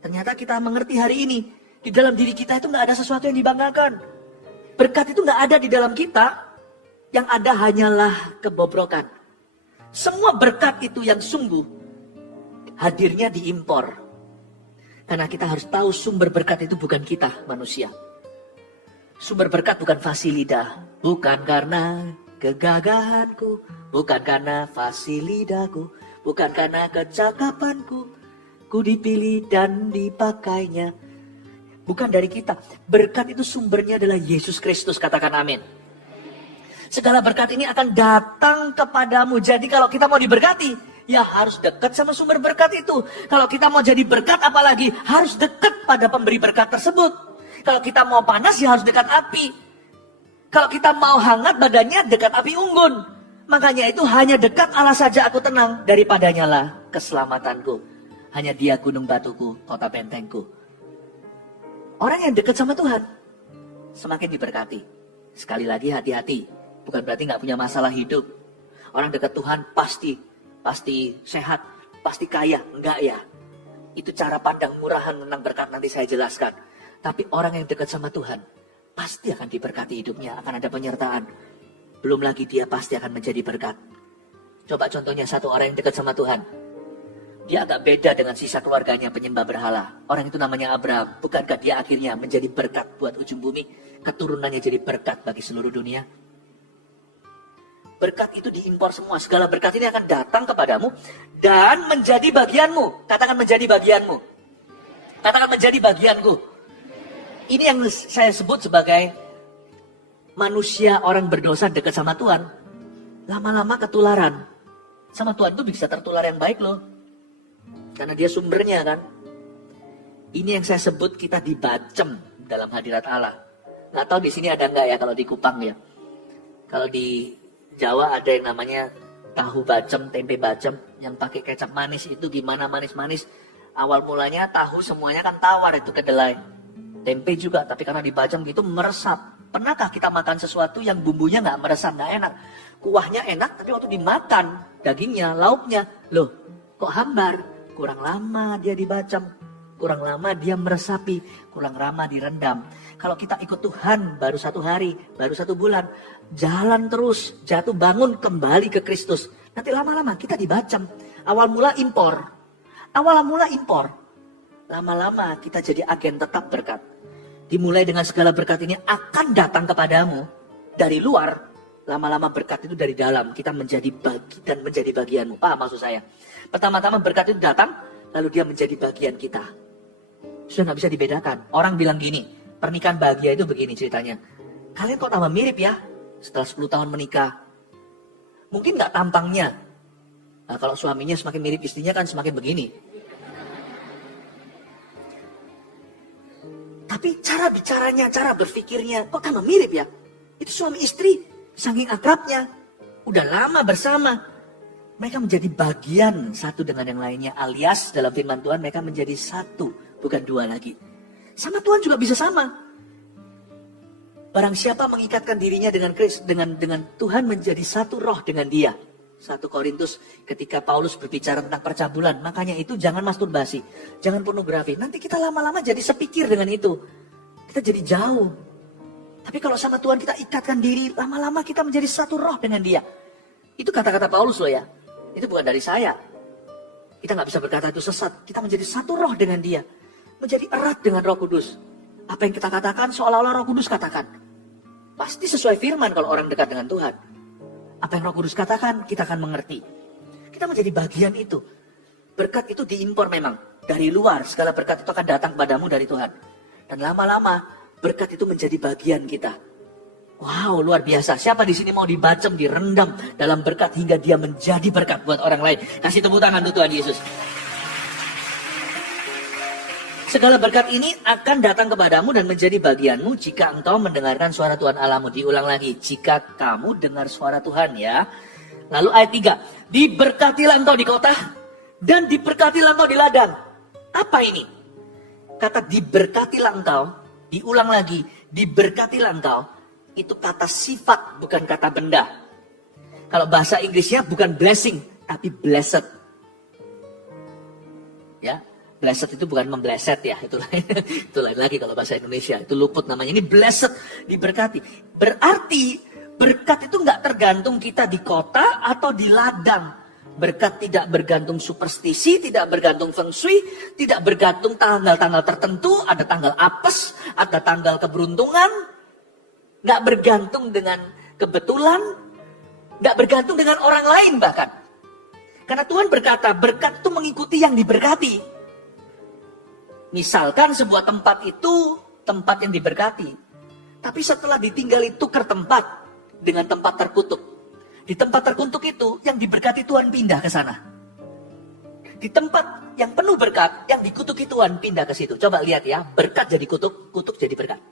Ternyata kita mengerti hari ini, di dalam diri kita itu nggak ada sesuatu yang dibanggakan. Berkat itu nggak ada di dalam kita, yang ada hanyalah kebobrokan. Semua berkat itu yang sungguh hadirnya diimpor. Karena kita harus tahu sumber berkat itu bukan kita manusia. Sumber berkat bukan fasilida, bukan karena kegagahanku, bukan karena fasilidaku, bukan karena kecakapanku, ku dipilih dan dipakainya. Bukan dari kita. Berkat itu sumbernya adalah Yesus Kristus. Katakan amin. Segala berkat ini akan datang kepadamu. Jadi kalau kita mau diberkati, ya harus dekat sama sumber berkat itu. Kalau kita mau jadi berkat apalagi, harus dekat pada pemberi berkat tersebut. Kalau kita mau panas, ya harus dekat api. Kalau kita mau hangat badannya, dekat api unggun. Makanya itu hanya dekat Allah saja aku tenang. Daripadanya lah keselamatanku. Hanya Dia gunung batuku, kota bentengku. Orang yang dekat sama Tuhan, semakin diberkati. Sekali lagi hati-hati, bukan berarti nggak punya masalah hidup. Orang dekat Tuhan pasti sehat, pasti kaya, enggak ya. Itu cara pandang murahan tentang berkat nanti saya jelaskan. Tapi orang yang dekat sama Tuhan, pasti akan diberkati hidupnya, akan ada penyertaan. Belum lagi dia pasti akan menjadi berkat. Coba contohnya satu orang yang dekat sama Tuhan. Dia agak beda dengan sisa keluarganya penyembah berhala. Orang itu namanya Abraham. Bukankah dia akhirnya menjadi berkat buat ujung bumi? Keturunannya jadi berkat bagi seluruh dunia. Berkat itu diimpor semua. Segala berkat ini akan datang kepadamu dan menjadi bagianmu. Katakan menjadi bagianmu. Katakan menjadi bagianku. Ini yang saya sebut sebagai manusia orang berdosa dekat sama Tuhan. Lama-lama ketularan. Sama Tuhan itu bisa tertular yang baik loh. Karena dia sumbernya kan. Ini yang saya sebut kita dibacem dalam hadirat Allah. Nggak tahu di sini ada nggak ya kalau di Kupang ya. Kalau di Jawa ada yang namanya tahu bacem, tempe bacem yang pakai kecap manis itu gimana manis-manis. Awal mulanya tahu semuanya kan tawar itu kedelai. Tempe juga, tapi karena dibacem gitu meresap. Pernahkah kita makan sesuatu yang bumbunya nggak meresap, nggak enak? Kuahnya enak, tapi waktu dimakan dagingnya, lauknya, loh kok hambar? Kurang lama dia dibacem, kurang lama dia meresapi, kurang lama direndam. Kalau kita ikut Tuhan baru 1 hari, baru 1 bulan, jalan terus, jatuh bangun kembali ke Kristus. Nanti lama-lama kita dibacem. Awal mula impor. Lama-lama kita jadi agen tetap berkat. Dimulai dengan segala berkat ini akan datang kepadamu dari luar. Lama-lama berkat itu dari dalam. Kita menjadi bagi dan menjadi bagianmu. Paham maksud saya? Pertama-tama berkat itu datang, lalu dia menjadi bagian kita. Sudah nggak bisa dibedakan. Orang bilang gini, pernikahan bahagia itu begini ceritanya. Kalian kok tambah mirip ya setelah 10 tahun menikah. Mungkin nggak tampangnya. Nah, kalau suaminya semakin mirip istrinya kan semakin begini. Tapi cara bicaranya, cara berpikirnya, kok tambah mirip ya? Itu suami istri, saking akrabnya. Udah lama bersama. Mereka menjadi bagian satu dengan yang lainnya. Alias dalam firman Tuhan mereka menjadi satu, bukan 2 lagi. Sama Tuhan juga bisa sama. Barang siapa mengikatkan dirinya dengan Tuhan menjadi satu roh dengan dia. 1 Korintus ketika Paulus berbicara tentang percabulan. Makanya itu jangan masturbasi, jangan pornografi. Nanti kita lama-lama jadi sepikir dengan itu. Kita jadi jauh. Tapi kalau sama Tuhan kita ikatkan diri, lama-lama kita menjadi satu roh dengan dia. Itu kata-kata Paulus loh ya. Itu bukan dari saya. Kita nggak bisa berkata itu sesat. Kita menjadi satu roh dengan dia. Menjadi erat dengan Roh Kudus. Apa yang kita katakan seolah-olah Roh Kudus katakan. Pasti sesuai firman kalau orang dekat dengan Tuhan. Apa yang Roh Kudus katakan, kita akan mengerti. Kita menjadi bagian itu. Berkat itu diimpor memang. Dari luar, segala berkat itu akan datang padamu dari Tuhan. Dan lama-lama, berkat itu menjadi bagian kita. Wow, luar biasa. Siapa di sini mau dibacem, direndam dalam berkat hingga dia menjadi berkat buat orang lain. Kasih tepuk tangan untuk Tuhan Yesus. Segala berkat ini akan datang kepadamu dan menjadi bagianmu jika engkau mendengarkan suara Tuhan Allahmu. Diulang lagi, jika kamu dengar suara Tuhan ya. Lalu ayat 3, diberkatilah engkau di kota dan diberkatilah engkau di ladang. Apa ini? Kata diberkatilah engkau, diulang lagi, diberkatilah engkau. Itu kata sifat, bukan kata benda. Kalau bahasa Inggrisnya bukan blessing, tapi blessed. Ya, blessed itu bukan membleset ya, itu lain lagi kalau bahasa Indonesia. Itu luput namanya. Ini blessed, diberkati. Berarti berkat itu nggak tergantung kita di kota atau di ladang. Berkat tidak bergantung superstisi, tidak bergantung feng shui, tidak bergantung tanggal-tanggal tertentu. Ada tanggal apes, ada tanggal keberuntungan. Nggak bergantung dengan kebetulan, nggak bergantung dengan orang lain bahkan. Karena Tuhan berkata, berkat itu mengikuti yang diberkati. Misalkan sebuah tempat itu tempat yang diberkati. Tapi setelah ditinggali tukar tempat dengan tempat terkutuk. Di tempat terkutuk itu yang diberkati Tuhan pindah ke sana. Di tempat yang penuh berkat, yang dikutuki Tuhan pindah ke situ. Coba lihat ya, berkat jadi kutuk, kutuk jadi berkat.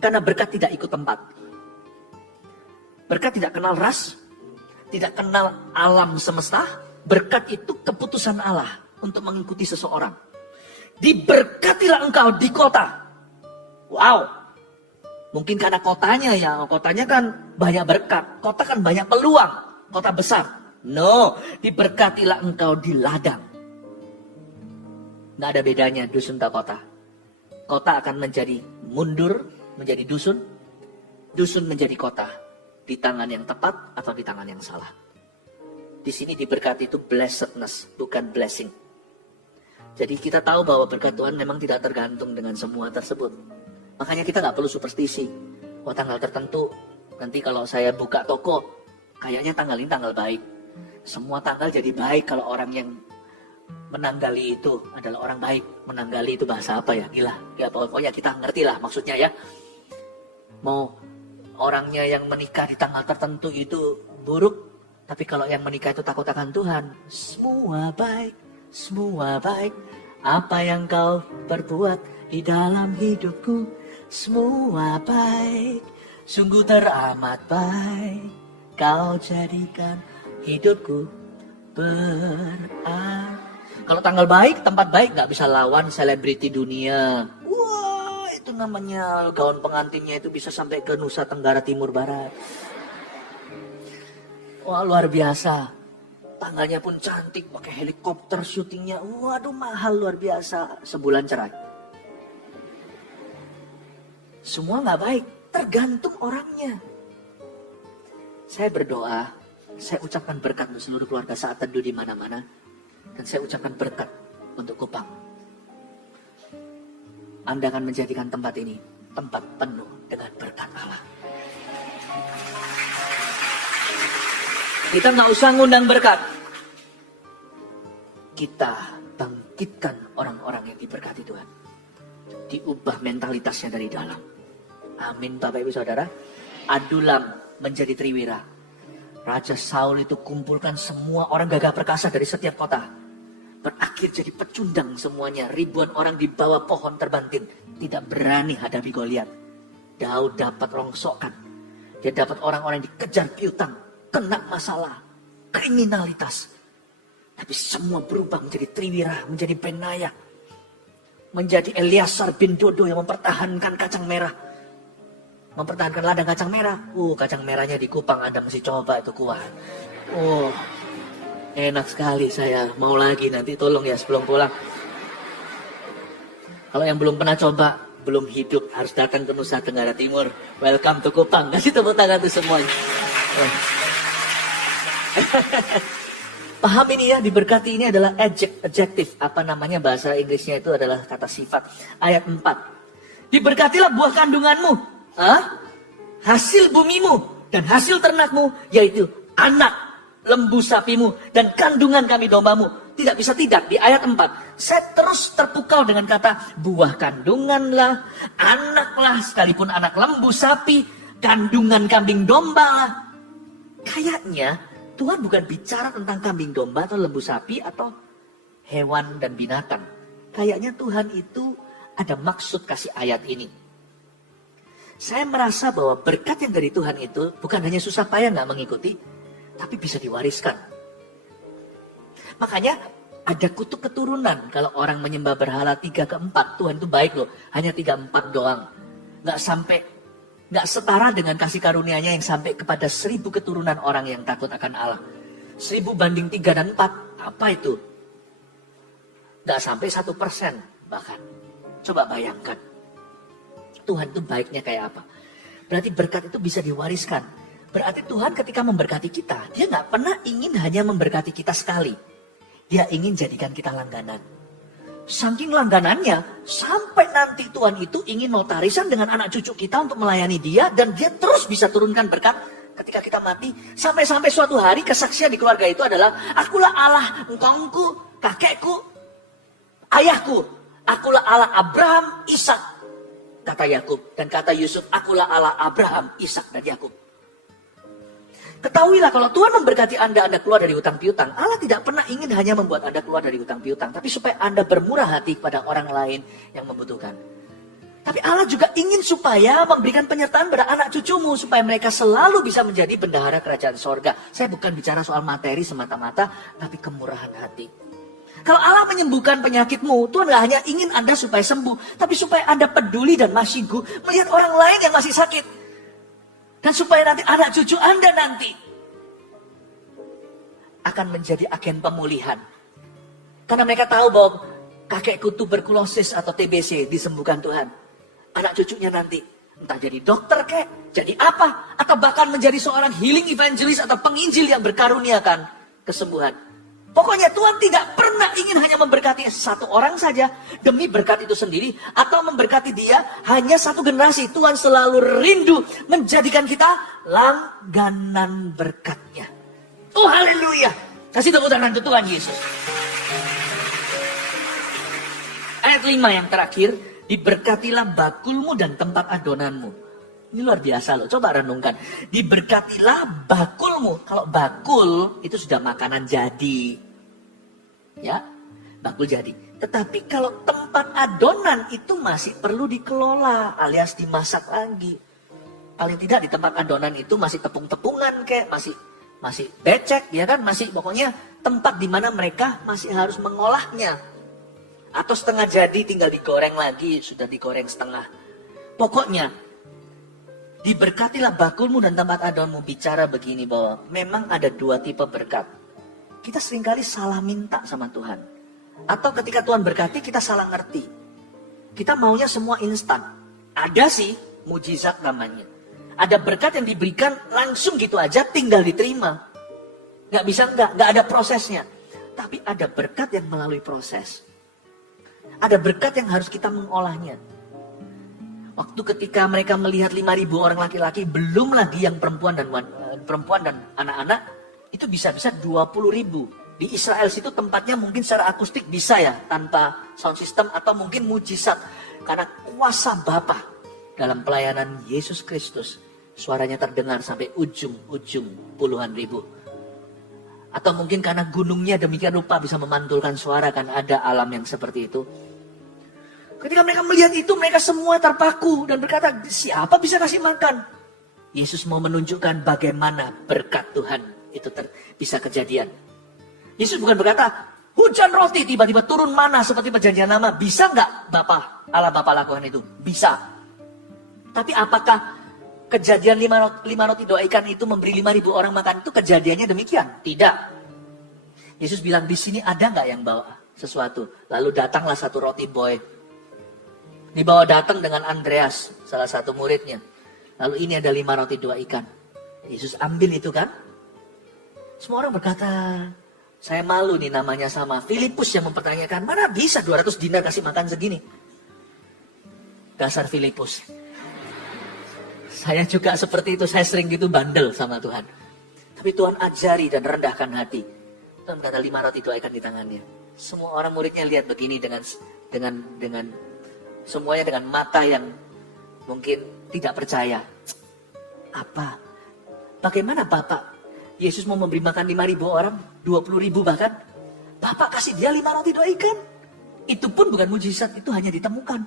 Karena berkat tidak ikut tempat. Berkat tidak kenal ras, tidak kenal alam semesta. Berkat itu keputusan Allah untuk mengikuti seseorang. Diberkatilah engkau di kota. Wow. Mungkin karena kotanya ya, kotanya kan banyak berkat, kota kan banyak peluang, kota besar. No, diberkatilah engkau di ladang. Nggak ada bedanya dusun tak kota. Kota akan menjadi mundur, menjadi dusun. Dusun menjadi kota. Di tangan yang tepat atau di tangan yang salah. Di sini diberkati itu blessedness, bukan blessing. Jadi kita tahu bahwa berkat Tuhan memang tidak tergantung dengan semua tersebut. Makanya kita nggak perlu superstisi. Oh, tanggal tertentu, nanti kalau saya buka toko, kayaknya tanggal ini tanggal baik. Semua tanggal jadi baik kalau orang yang menanggali itu adalah orang baik. Menanggali itu bahasa apa ya? Gila. Ya pokoknya kita ngerti lah maksudnya ya. Mau orangnya yang menikah di tanggal tertentu itu buruk. Tapi kalau yang menikah itu takut akan Tuhan. Semua baik, semua baik. Apa yang kau perbuat di dalam hidupku. Semua baik, sungguh teramat baik. Kau jadikan hidupku berarti. Kalau tanggal baik, tempat baik gak bisa lawan selebriti dunia. Wah, itu namanya gaun pengantinnya itu bisa sampai ke Nusa Tenggara Timur Barat. Wah, luar biasa. Tanggalnya pun cantik, pakai helikopter syutingnya. Waduh, mahal luar biasa. Sebulan cerai. Semua gak baik, tergantung orangnya. Saya berdoa, saya ucapkan berkat untuk seluruh keluarga saat teduh di mana-mana. Dan saya ucapkan berkat untuk Kupang. Anda akan menjadikan tempat ini tempat penuh dengan berkat Allah. Kita gak usah ngundang berkat. Kita bangkitkan orang-orang yang diberkati Tuhan. Diubah mentalitasnya dari dalam. Amin Bapak Ibu Saudara. Adulam menjadi Triwira. Raja Saul itu kumpulkan semua orang gagah perkasa dari setiap kota. Berakhir jadi pecundang semuanya. Ribuan orang di bawah pohon terbantin. Tidak berani hadapi Goliat. Daud dapat rongsokan. Dia dapat orang-orang yang dikejar piutang. Kena masalah. Kriminalitas. Tapi semua berubah menjadi Triwira. Menjadi Benaya. Menjadi Eliasar bin Dodo yang mempertahankan kacang merah. Mempertahankan ladang kacang merah. Kacang merahnya di Kupang Anda mesti coba itu kuah. Enak sekali saya. Mau lagi nanti tolong ya sebelum pulang. Kalau yang belum pernah coba, belum hidup, harus datang ke Nusa Tenggara Timur. Welcome to Kupang. Kasih tepuk tangan tuh semuanya. Paham ini ya, diberkati ini adalah adjective. Apa namanya bahasa Inggrisnya itu adalah kata sifat. Ayat 4. Diberkatilah buah kandunganmu. Hasil bumimu dan hasil ternakmu, yaitu anak lembu sapimu dan kandungan kami dombamu. Tidak bisa tidak, di ayat 4 saya terus terpukau dengan kata buah kandunganlah, anaklah, sekalipun anak lembu sapi, kandungan kambing domba lah. Kayaknya Tuhan bukan bicara tentang kambing domba atau lembu sapi atau hewan dan binatang. Kayaknya Tuhan itu ada maksud kasih ayat ini. Saya merasa bahwa berkat yang dari Tuhan itu bukan hanya susah payah nggak mengikuti, tapi bisa diwariskan. Makanya ada kutuk keturunan kalau orang menyembah berhala 3 ke 4. Tuhan itu baik loh, hanya 3 4 doang. Nggak setara dengan kasih karunia-Nya yang sampai kepada 1000 keturunan orang yang takut akan Allah. 1000 banding 3 dan 4, apa itu? Nggak sampai 1% bahkan. Coba bayangkan. Tuhan itu baiknya kayak apa? Berarti berkat itu bisa diwariskan. Berarti Tuhan ketika memberkati kita, Dia nggak pernah ingin hanya memberkati kita sekali. Dia ingin jadikan kita langganan. Saking langganannya, sampai nanti Tuhan itu ingin mau tarisan dengan anak cucu kita untuk melayani Dia, dan Dia terus bisa turunkan berkat ketika kita mati. Sampai-sampai suatu hari kesaksian di keluarga itu adalah, akulah Allah engkongku, kakekku, ayahku. Akulah Allah Abraham, Ishak, kata Yakub, dan kata Yusuf, akulah Allah Abraham, Ishak, dan Yakub. Ketahuilah kalau Tuhan memberkati Anda keluar dari hutang piutang, Allah tidak pernah ingin hanya membuat Anda keluar dari hutang piutang, tapi supaya Anda bermurah hati kepada orang lain yang membutuhkan. Tapi Allah juga ingin supaya memberikan penyertaan pada anak cucumu, supaya mereka selalu bisa menjadi bendahara kerajaan sorga. Saya bukan bicara soal materi semata-mata, tapi kemurahan hati. Kalau Allah menyembuhkan penyakitmu, Tuhan gak hanya ingin Anda supaya sembuh, tapi supaya Anda peduli dan masyigu melihat orang lain yang masih sakit. Dan supaya nanti anak cucu Anda nanti akan menjadi agen pemulihan. Karena mereka tahu bahwa kakekku tuberkulosis atau TBC disembuhkan Tuhan. Anak cucunya nanti entah jadi dokter kek, jadi apa, atau bahkan menjadi seorang healing evangelist atau penginjil yang berkaruniakan kesembuhan. Pokoknya Tuhan tidak pernah ingin hanya memberkati satu orang saja demi berkat itu sendiri, atau memberkati dia hanya satu generasi. Tuhan selalu rindu menjadikan kita langganan berkatnya. Oh haleluya. Kasih tepuk tangan untuk Tuhan Yesus. Ayat 5 yang terakhir, diberkatilah bakulmu dan tempat adonanmu. Ini luar biasa loh, coba renungkan. Diberkatilah bakulmu. Kalau bakul itu sudah makanan jadi. Ya, bakul jadi. Tetapi kalau tempat adonan itu masih perlu dikelola alias dimasak lagi. Paling tidak di tempat adonan itu masih tepung-tepungan kayak masih becek ya kan, masih pokoknya tempat di mana mereka masih harus mengolahnya. Atau setengah jadi tinggal digoreng lagi, sudah digoreng setengah. Pokoknya diberkatilah bakulmu dan tempat adonanmu. Bicara begini bahwa memang ada dua tipe berkat. Kita seringkali salah minta sama Tuhan. Atau ketika Tuhan berkati kita salah ngerti. Kita maunya semua instan. Ada sih mujizat namanya. Ada berkat yang diberikan langsung gitu aja tinggal diterima. Gak bisa gak ada prosesnya. Tapi ada berkat yang melalui proses. Ada berkat yang harus kita mengolahnya. Waktu ketika mereka melihat 5.000 orang laki-laki, belum lagi yang perempuan dan anak-anak, itu bisa-bisa 20.000. Di Israel situ tempatnya mungkin secara akustik bisa ya, tanpa sound system atau mungkin mujizat. Karena kuasa Bapa dalam pelayanan Yesus Kristus, suaranya terdengar sampai ujung-ujung puluhan ribu. Atau mungkin karena gunungnya demikian rupa bisa memantulkan suara, kan ada alam yang seperti itu. Ketika mereka melihat itu, mereka semua terpaku dan berkata, siapa bisa kasih makan? Yesus mau menunjukkan bagaimana berkat Tuhan itu bisa kejadian. Yesus bukan berkata, hujan roti tiba-tiba turun mana seperti perjanjian lama. Bisa nggak Allah Bapa lakukan itu? Bisa. Tapi apakah kejadian 5 roti 2 ikan itu memberi 5.000 orang makan itu kejadiannya demikian? Tidak. Yesus bilang, di sini ada nggak yang bawa sesuatu? Lalu datanglah satu roti boy. Dibawa datang dengan Andreas, salah satu muridnya. Lalu ini ada 5 roti 2 ikan. Yesus ambil itu kan. Semua orang berkata, saya malu nih namanya sama. Filipus yang mempertanyakan, mana bisa 200 dinar kasih makan segini? Dasar Filipus. Saya juga seperti itu, saya sering gitu bandel sama Tuhan. Tapi Tuhan ajari dan rendahkan hati. Tuhan kata 5 roti 2 ikan di tangannya. Semua orang muridnya lihat begini dengan semuanya dengan mata yang mungkin tidak percaya. Apa? Bagaimana Bapak? Yesus mau memberi makan 5.000 orang, 20.000 bahkan. Bapak kasih dia 5 roti 2 ikan. Itu pun bukan mujizat, itu hanya ditemukan.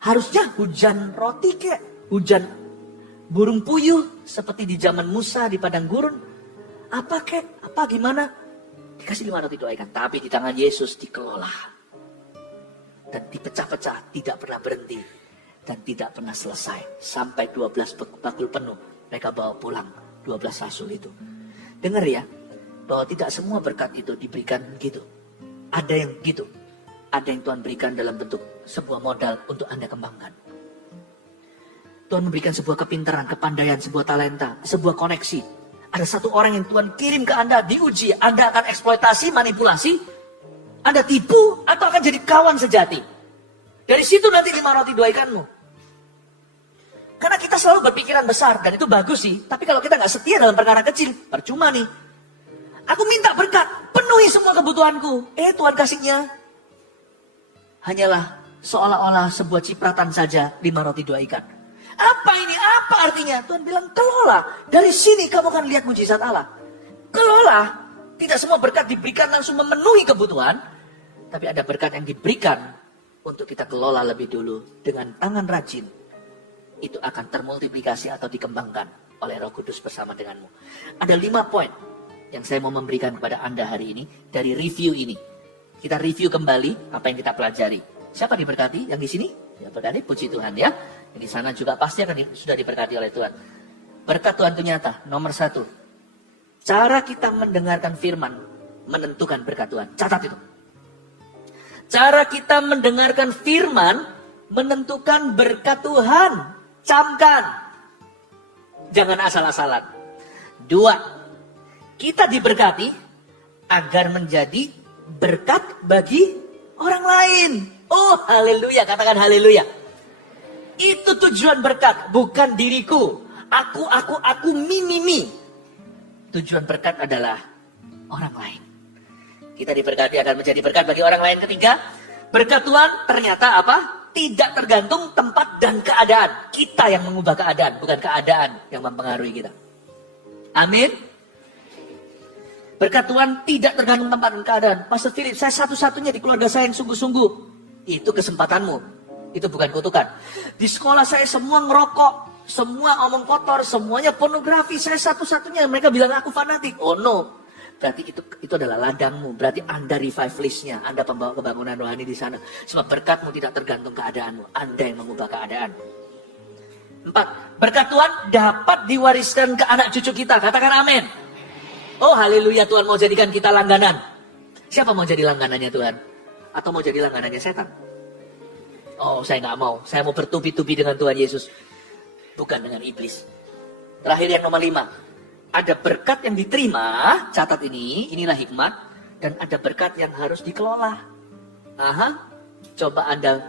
Harusnya hujan roti kek, hujan burung puyuh seperti di zaman Musa di padang gurun. Apa kek? Apa gimana? Dikasih 5 roti 2 ikan, tapi di tangan Yesus dikelola. Dan dipecah-pecah, tidak pernah berhenti. Dan tidak pernah selesai. Sampai 12 bakul penuh, mereka bawa pulang 12 rasul itu. Dengar ya, bahwa tidak semua berkat itu diberikan gitu. Ada yang gitu. Ada yang Tuhan berikan dalam bentuk sebuah modal untuk Anda kembangkan. Tuhan memberikan sebuah kepintaran, kepandaian, sebuah talenta, sebuah koneksi. Ada satu orang yang Tuhan kirim ke Anda, diuji. Anda akan eksploitasi, manipulasi, Anda tipu, atau akan jadi kawan sejati. Dari situ nanti 5 roti 2 ikanmu. Karena kita selalu berpikiran besar, dan itu bagus sih. Tapi kalau kita nggak setia dalam perkara kecil, percuma nih. Aku minta berkat, penuhi semua kebutuhanku. Tuhan kasihnya hanyalah seolah-olah sebuah cipratan saja 5 roti 2 ikan. Apa ini? Apa artinya? Tuhan bilang, kelola. Dari sini kamu akan lihat mujizat Allah. Kelola. Tidak semua berkat diberikan langsung memenuhi kebutuhan. Tapi ada berkat yang diberikan untuk kita kelola lebih dulu. Dengan tangan rajin. Itu akan termultiplikasi atau dikembangkan oleh Roh Kudus bersama denganmu. Ada 5 poin yang saya mau memberikan kepada Anda hari ini. Dari review ini. Kita review kembali apa yang kita pelajari. Siapa diberkati? Yang di sini? Ya berkati, puji Tuhan ya. Yang di sana juga pasti akan sudah diberkati oleh Tuhan. Berkat Tuhan itu nyata. Nomor 1. Cara kita mendengarkan firman menentukan berkat Tuhan. Catat itu. Cara kita mendengarkan firman menentukan berkat Tuhan. Camkan. Jangan asal-asalan. 2. Kita diberkati agar menjadi berkat bagi orang lain. Oh, haleluya. Katakan haleluya. Itu tujuan berkat, bukan diriku. Aku, mi. Tujuan berkat adalah orang lain. Kita diberkati akan menjadi berkat bagi orang lain. Ketiga, berkat Tuhan ternyata apa? Tidak tergantung tempat dan keadaan. Kita yang mengubah keadaan, bukan keadaan yang mempengaruhi kita. Amin. Berkat Tuhan tidak tergantung tempat dan keadaan. Pastor Philip, saya satu-satunya di keluarga saya yang sungguh-sungguh. Itu kesempatanmu. Itu bukan kutukan. Di sekolah saya semua ngerokok. Semua omong kotor. Semuanya pornografi. Saya satu-satunya. Mereka bilang aku fanatik. Oh no. Berarti itu adalah ladangmu. Berarti Anda revivalistnya. Anda pembawa kebangunan rohani di sana. Sebab berkatmu tidak tergantung keadaanmu. Anda yang mengubah keadaan. 4. Berkat Tuhan dapat diwariskan ke anak cucu kita. Katakan amin. Oh haleluya, Tuhan mau jadikan kita langganan. Siapa mau jadi langganannya Tuhan? Atau mau jadi langganannya setan? Oh saya nggak mau. Saya mau bertubi-tubi dengan Tuhan Yesus. Bukan dengan iblis. Terakhir yang nomor 5. Ada berkat yang diterima. Catat ini. Inilah hikmat. Dan ada berkat yang harus dikelola. Aha. Coba Anda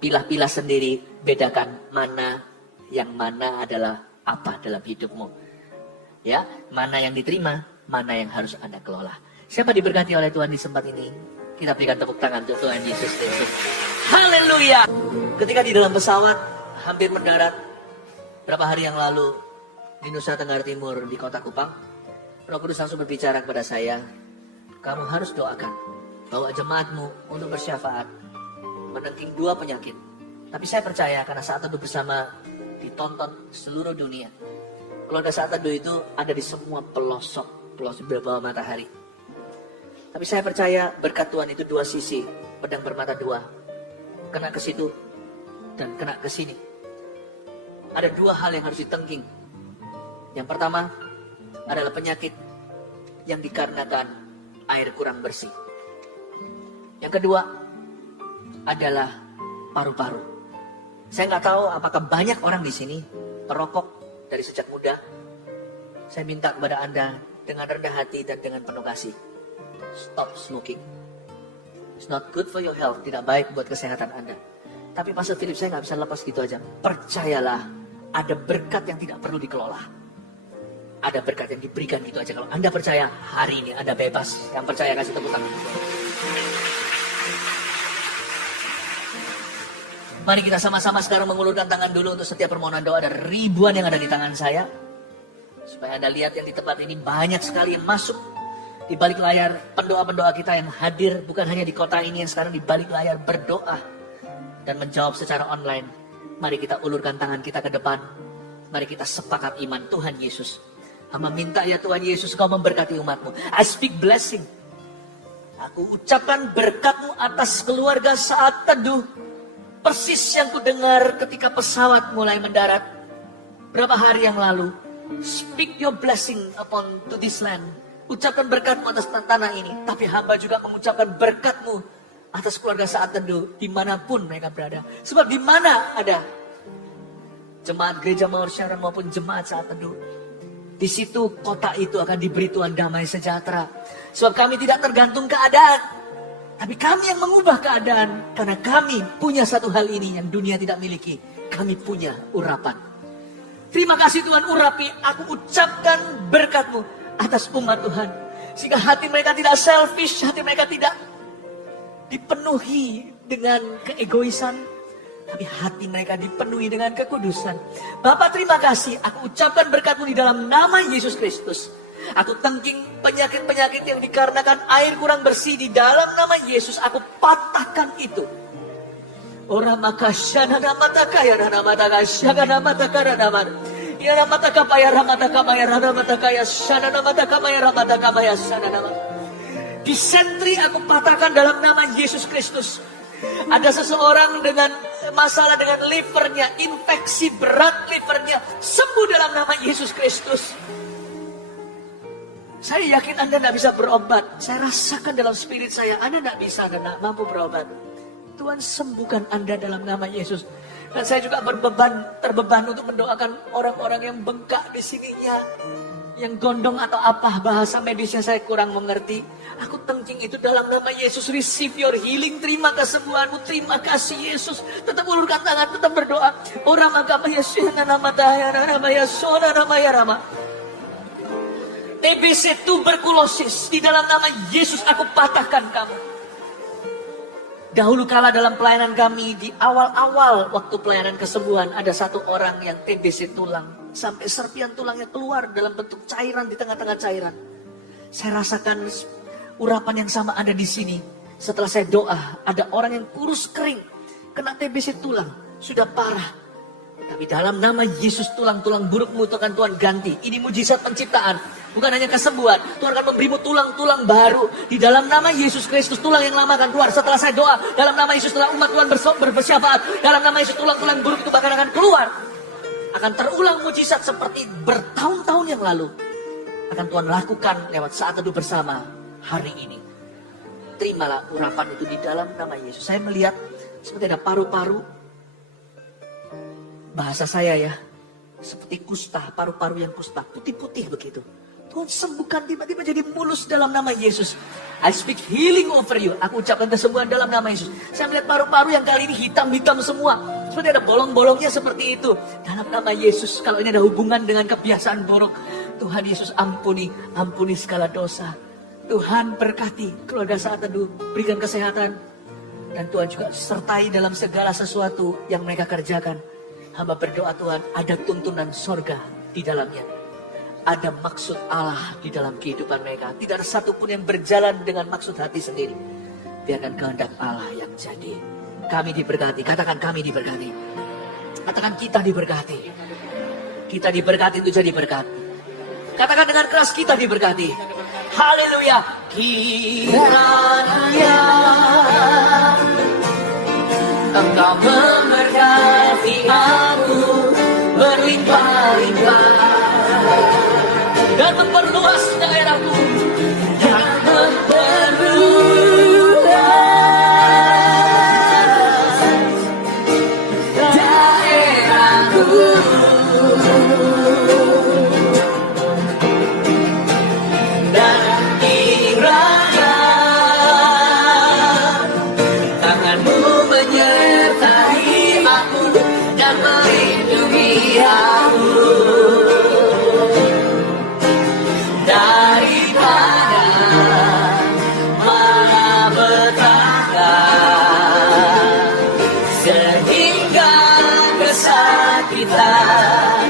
pilah-pilah sendiri. Bedakan mana yang mana adalah apa dalam hidupmu. Ya, mana yang diterima, mana yang harus Anda kelola. Siapa diberkati oleh Tuhan di tempat ini? Kita berikan tepuk tangan untuk Tuhan Yesus Kristus. Haleluya. Ketika di dalam pesawat hampir mendarat berapa hari yang lalu di Nusa Tenggara Timur di Kota Kupang, Roh Kudus langsung berbicara kepada saya, kamu harus doakan bawa jemaatmu untuk bersyafaat menangking 2 penyakit. Tapi saya percaya karena saat teduh bersama ditonton seluruh dunia. Keluarga saat teduh itu ada di semua pelosok di bawah matahari. Tapi saya percaya berkat Tuhan itu 2 sisi, pedang bermata 2. Kena ke situ dan kena ke sini. Ada 2 hal yang harus ditengking. Yang pertama adalah penyakit yang dikarenakan air kurang bersih. Yang kedua adalah paru-paru. Saya nggak tahu apakah banyak orang di sini perokok dari sejak muda. Saya minta kepada Anda dengan rendah hati dan dengan penuh kasih. Stop smoking. It's not good for your health. Tidak baik buat kesehatan Anda. Tapi Pastor Philip, saya nggak bisa lepas gitu aja. Percayalah, ada berkat yang tidak perlu dikelola. Ada berkat yang diberikan gitu aja. Kalau Anda percaya, hari ini Anda bebas. Yang percaya kasih tepuk tangan. Mari kita sama-sama sekarang mengulurkan tangan dulu untuk setiap permohonan doa. Ada ribuan yang ada di tangan saya. Supaya Anda lihat yang di tempat ini banyak sekali yang masuk di balik layar. Pendoa-pendoa kita yang hadir bukan hanya di kota ini, yang sekarang di balik layar berdoa dan menjawab secara online. Mari kita ulurkan tangan kita ke depan. Mari kita sepakat iman. Tuhan Yesus, hamba minta ya Tuhan Yesus, Kau memberkati umatmu. I speak blessing. Aku ucapkan berkat-Mu atas keluarga saat teduh. Persis yang ku dengar ketika pesawat mulai mendarat berapa hari yang lalu. Speak your blessing upon to this land. Ucapkan berkat-Mu atas tanah ini. Tapi hamba juga mengucapkan berkat-Mu atas keluarga saat teduh dimanapun mereka berada. Sebab di mana ada jemaat gereja Mawar Syaron maupun jemaat saat teduh, di situ kota itu akan diberi Tuhan damai sejahtera. Sebab kami tidak tergantung keadaan. Tapi kami yang mengubah keadaan. Karena kami punya satu hal ini yang dunia tidak miliki. Kami punya urapan. Terima kasih Tuhan, urapi. Aku ucapkan berkat-Mu atas umat Tuhan. Sehingga hati mereka tidak selfish. Hati mereka tidak dipenuhi dengan keegoisan. Tapi hati mereka dipenuhi dengan kekudusan. Bapa, terima kasih. Aku ucapkan berkat-Mu di dalam nama Yesus Kristus. Aku tengking penyakit-penyakit yang dikarenakan air kurang bersih di dalam nama Yesus. Aku patahkan itu. Ora makashana namataka ya namataka shagana mataka ranaman. Ya namataka paya ramataka maya ramataka ya shana namataka maya ramataka maya shana nama. Disentri aku patahkan dalam nama Yesus Kristus. Ada seseorang dengan masalah dengan livernya, infeksi berat livernya, sembuh dalam nama Yesus Kristus. Saya yakin Anda tidak bisa berobat. Saya rasakan dalam spirit saya, Anda tidak bisa dan tidak mampu berobat. Tuhan sembuhkan Anda dalam nama Yesus. Dan saya juga terbeban untuk mendoakan orang-orang yang bengkak di sininya. Yang gondong atau apa bahasa medisnya saya kurang mengerti. Aku tengking itu dalam nama Yesus. Receive your healing. Terima kesembuhanmu. Terima kasih Yesus. Tetap ulurkan tangan. Tetap berdoa. Orang agama Yesus. Nama Rama. TBC tuberkulosis. Di dalam nama Yesus aku patahkan kamu. Dahulu kala dalam pelayanan kami, di awal-awal waktu pelayanan kesembuhan, ada satu orang yang TBC tulang. Sampai serpian tulangnya keluar dalam bentuk cairan di tengah-tengah cairan. Saya rasakan urapan yang sama ada di sini. Setelah saya doa, ada orang yang kurus kering, kena TBC tulang, sudah parah. Tapi dalam nama Yesus tulang-tulang burukmu akan Tuhan ganti. Ini mujizat penciptaan. Bukan hanya kesembuhan. Tuhan akan memberimu tulang-tulang baru. Di dalam nama Yesus Kristus tulang yang lama akan keluar. Setelah saya doa. Dalam nama Yesus setelah umat Tuhan bersyafaat. Dalam nama Yesus tulang-tulang buruk itu bahkan akan keluar. Akan terulang mujizat seperti bertahun-tahun yang lalu. Akan Tuhan lakukan lewat saat teduh bersama hari ini. Terimalah urapan itu di dalam nama Yesus. Saya melihat seperti ada paru-paru. Bahasa saya ya, seperti kusta, paru-paru yang kusta, putih-putih begitu. Tuhan sembuhkan tiba-tiba jadi mulus dalam nama Yesus. I speak healing over you. Aku ucapkan kesembuhan dalam nama Yesus. Saya melihat paru-paru yang kali ini hitam-hitam semua. Seperti ada bolong-bolongnya seperti itu. Dalam nama Yesus, kalau ini ada hubungan dengan kebiasaan buruk, Tuhan Yesus ampuni segala dosa. Tuhan berkati keluarga saat teduh, berikan kesehatan. Dan Tuhan juga sertai dalam segala sesuatu yang mereka kerjakan. Hamba berdoa Tuhan, ada tuntunan sorga di dalamnya. Ada maksud Allah di dalam kehidupan mereka. Tidak ada satupun yang berjalan dengan maksud hati sendiri. Biarkan kehendak Allah yang jadi. Kami diberkati, katakan kami diberkati. Katakan kita diberkati. Kita diberkati itu jadi berkat. Katakan dengan keras kita diberkati. Haleluya. Kiranya Engkau memberkati aku berlimpah-limpah dan memperluas daerahku dan memperluas daerahku dan kiranya tanganmu menyertai aku dan melindungi aku daripada malapetaka sehingga kesakitan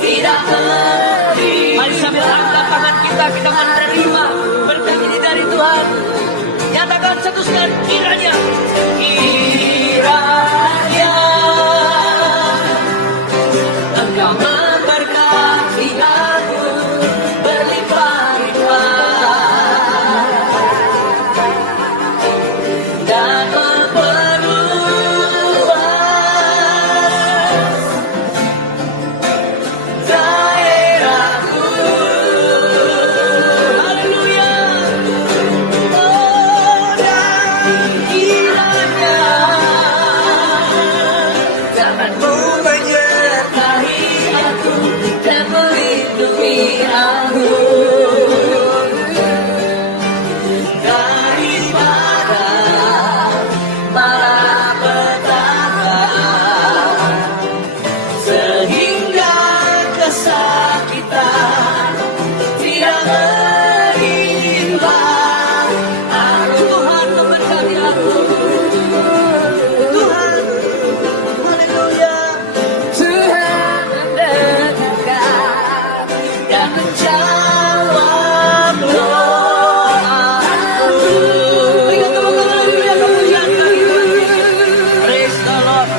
tidak beri. Mari sambil angkat tangan kita menerima berkat ini dari Tuhan. Nyatakan cetuskan kiranya Engkau memberkati aku berlimpah-limpah dan memperluas daerahku. Haleluya. Oh, dan kiranya tanganmu menyertai aku dan melindungi aku daripada malapetaka sehingga kesakitan tidak menimpa aku. Tuhan memberkati aku. Tuhan, haleluya. Tuhan mendengarkan dan menjawab doaku. Berikan tepuk tangan, haleluya, kemuliaan bagi Tuhan. Praise the Lord.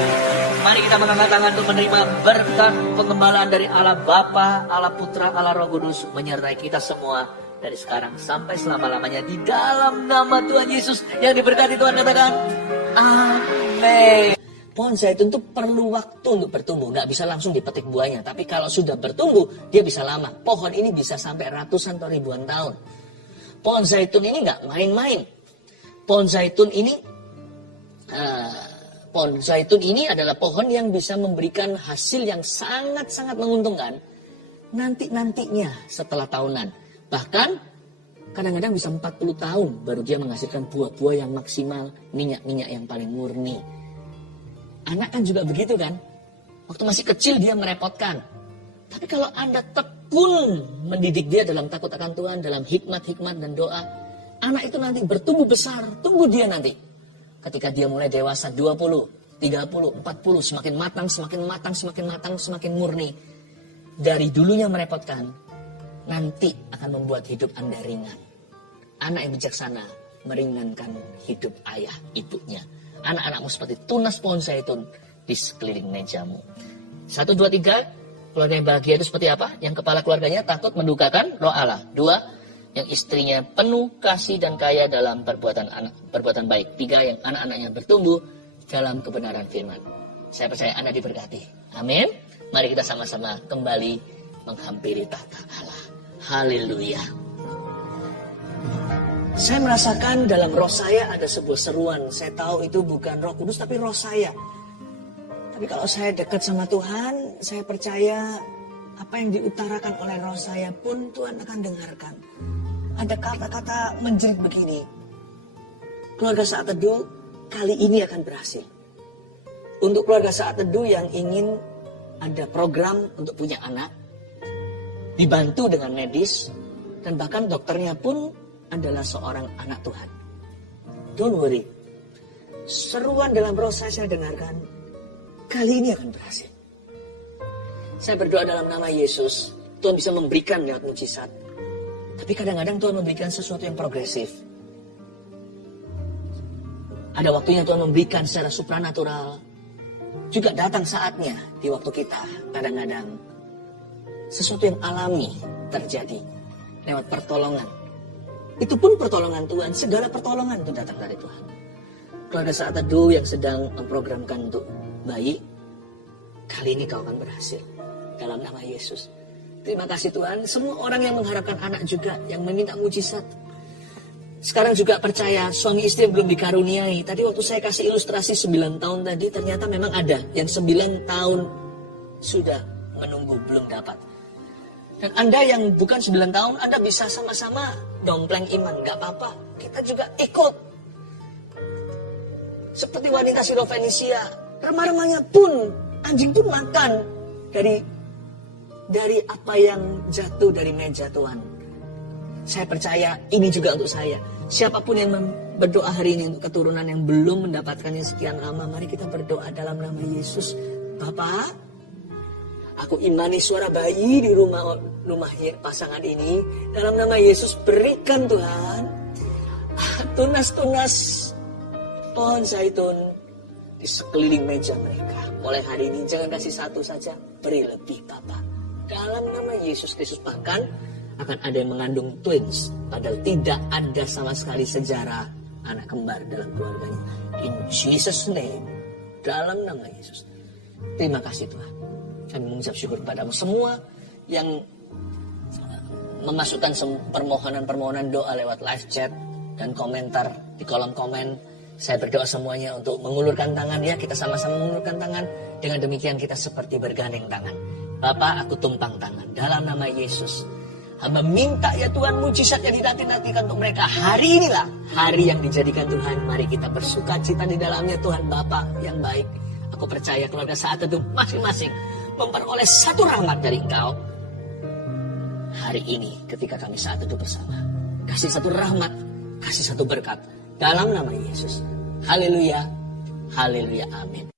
Mari kita mengangkat tangan untuk menerima berkat pengembalaan dari Allah Bapa, Allah Putra, Allah Roh Kudus menyertai kita semua. dari sekarang sampai selama-lamanya di dalam nama Tuhan Yesus. Yang diberkati Tuhan katakan, amin. Pohon zaitun itu perlu waktu untuk bertumbuh, nggak bisa langsung dipetik buahnya. Tapi kalau sudah bertumbuh, dia bisa lama. Pohon ini bisa sampai ratusan atau ribuan tahun. Pohon zaitun ini nggak main-main. Pohon zaitun ini adalah pohon yang bisa memberikan hasil yang sangat-sangat menguntungkan nantinya setelah tahunan. Bahkan kadang-kadang bisa 40 tahun baru dia menghasilkan buah-buah yang maksimal, minyak-minyak yang paling murni. Anak kan juga begitu kan? Waktu masih kecil dia merepotkan. Tapi kalau Anda tekun mendidik dia dalam takut akan Tuhan, dalam hikmat-hikmat dan doa, anak itu nanti bertumbuh besar. Tunggu dia nanti. Ketika dia mulai dewasa 20, 30, 40, semakin matang, semakin murni. Dari dulunya merepotkan, nanti akan membuat hidup Anda ringan. Anak yang bijaksana meringankan hidup ayah ibunya. Anak-anakmu seperti tunas pohon zaitun di sekeliling mejamu. 1, 2, 3, keluarga yang bahagia itu seperti apa? Yang kepala keluarganya takut mendukakan roh Allah. 2, yang istrinya penuh kasih dan kaya dalam perbuatan baik. 3, yang anak-anaknya bertumbuh dalam kebenaran firman. Saya percaya Anda diberkati. Amin. Mari kita sama-sama kembali menghampiri tahta Allah. Haleluya. Saya merasakan dalam roh saya ada sebuah seruan. Saya tahu itu bukan Roh Kudus tapi roh saya. Tapi kalau saya dekat sama Tuhan, saya percaya apa yang diutarakan oleh roh saya pun Tuhan akan dengarkan. Ada kata-kata menjerit begini. Keluarga Saat Teduh kali ini akan berhasil. Untuk keluarga Saat Teduh yang ingin ada program untuk punya anak, dibantu dengan medis, dan bahkan dokternya pun adalah seorang anak Tuhan. Don't worry. Seruan dalam roh saya dengarkan. Kali ini akan berhasil. Saya berdoa dalam nama Yesus. Tuhan bisa memberikan lewat mujizat. Tapi kadang-kadang Tuhan memberikan sesuatu yang progresif. Ada waktunya Tuhan memberikan secara supranatural. Juga datang saatnya di waktu kita. Kadang-kadang sesuatu yang alami terjadi lewat pertolongan. Itu pun pertolongan Tuhan. Segala pertolongan itu datang dari Tuhan. Keluarga Saat Teduh yang sedang memprogramkan untuk bayi, kali ini kau akan berhasil. Dalam nama Yesus. Terima kasih Tuhan. Semua orang yang mengharapkan anak juga, yang meminta mujizat. Sekarang juga percaya suami istri yang belum dikaruniai. Tadi waktu saya kasih ilustrasi 9 tahun tadi, ternyata memang ada yang 9 tahun sudah menunggu belum dapat. Dan Anda yang bukan 9 tahun, Anda bisa sama-sama dompleng iman. Gak apa-apa. Kita juga ikut. Seperti wanita Sirofenisia. Remah-remahnya pun, anjing pun makan dari apa yang jatuh dari meja Tuhan. Saya percaya ini juga untuk saya. Siapapun yang berdoa hari ini untuk keturunan yang belum mendapatkannya sekian lama, mari kita berdoa dalam nama Yesus. Bapak, aku imani suara bayi di rumah pasangan ini. Dalam nama Yesus berikan Tuhan tunas-tunas pohon zaitun di sekeliling meja mereka. Mulai hari ini jangan kasih satu saja, beri lebih Bapak. Dalam nama Yesus Kristus, bahkan akan ada yang mengandung twins. Padahal tidak ada sama sekali sejarah anak kembar dalam keluarganya. In Jesus name. Dalam nama Yesus. Terima kasih Tuhan. Kami mengucap syukur kepadamu semua yang memasukkan permohonan-permohonan doa lewat live chat dan komentar di kolom komen. Saya berdoa semuanya untuk mengulurkan tangan ya. Kita sama-sama mengulurkan tangan. Dengan demikian kita seperti bergandeng tangan. Bapak, aku tumpang tangan dalam nama Yesus. Hamba minta ya Tuhan mujizat yang dinanti-nantikan untuk mereka. Hari inilah hari yang dijadikan Tuhan. Mari kita bersuka cita di dalamnya Tuhan Bapa yang baik. Aku percaya keluarga Saat Teduh masing-masing memperoleh satu rahmat dari Engkau. Hari ini ketika kami Saat Teduh bersama. Kasih satu rahmat, kasih satu berkat. Dalam nama Yesus. Haleluya, haleluya, amin.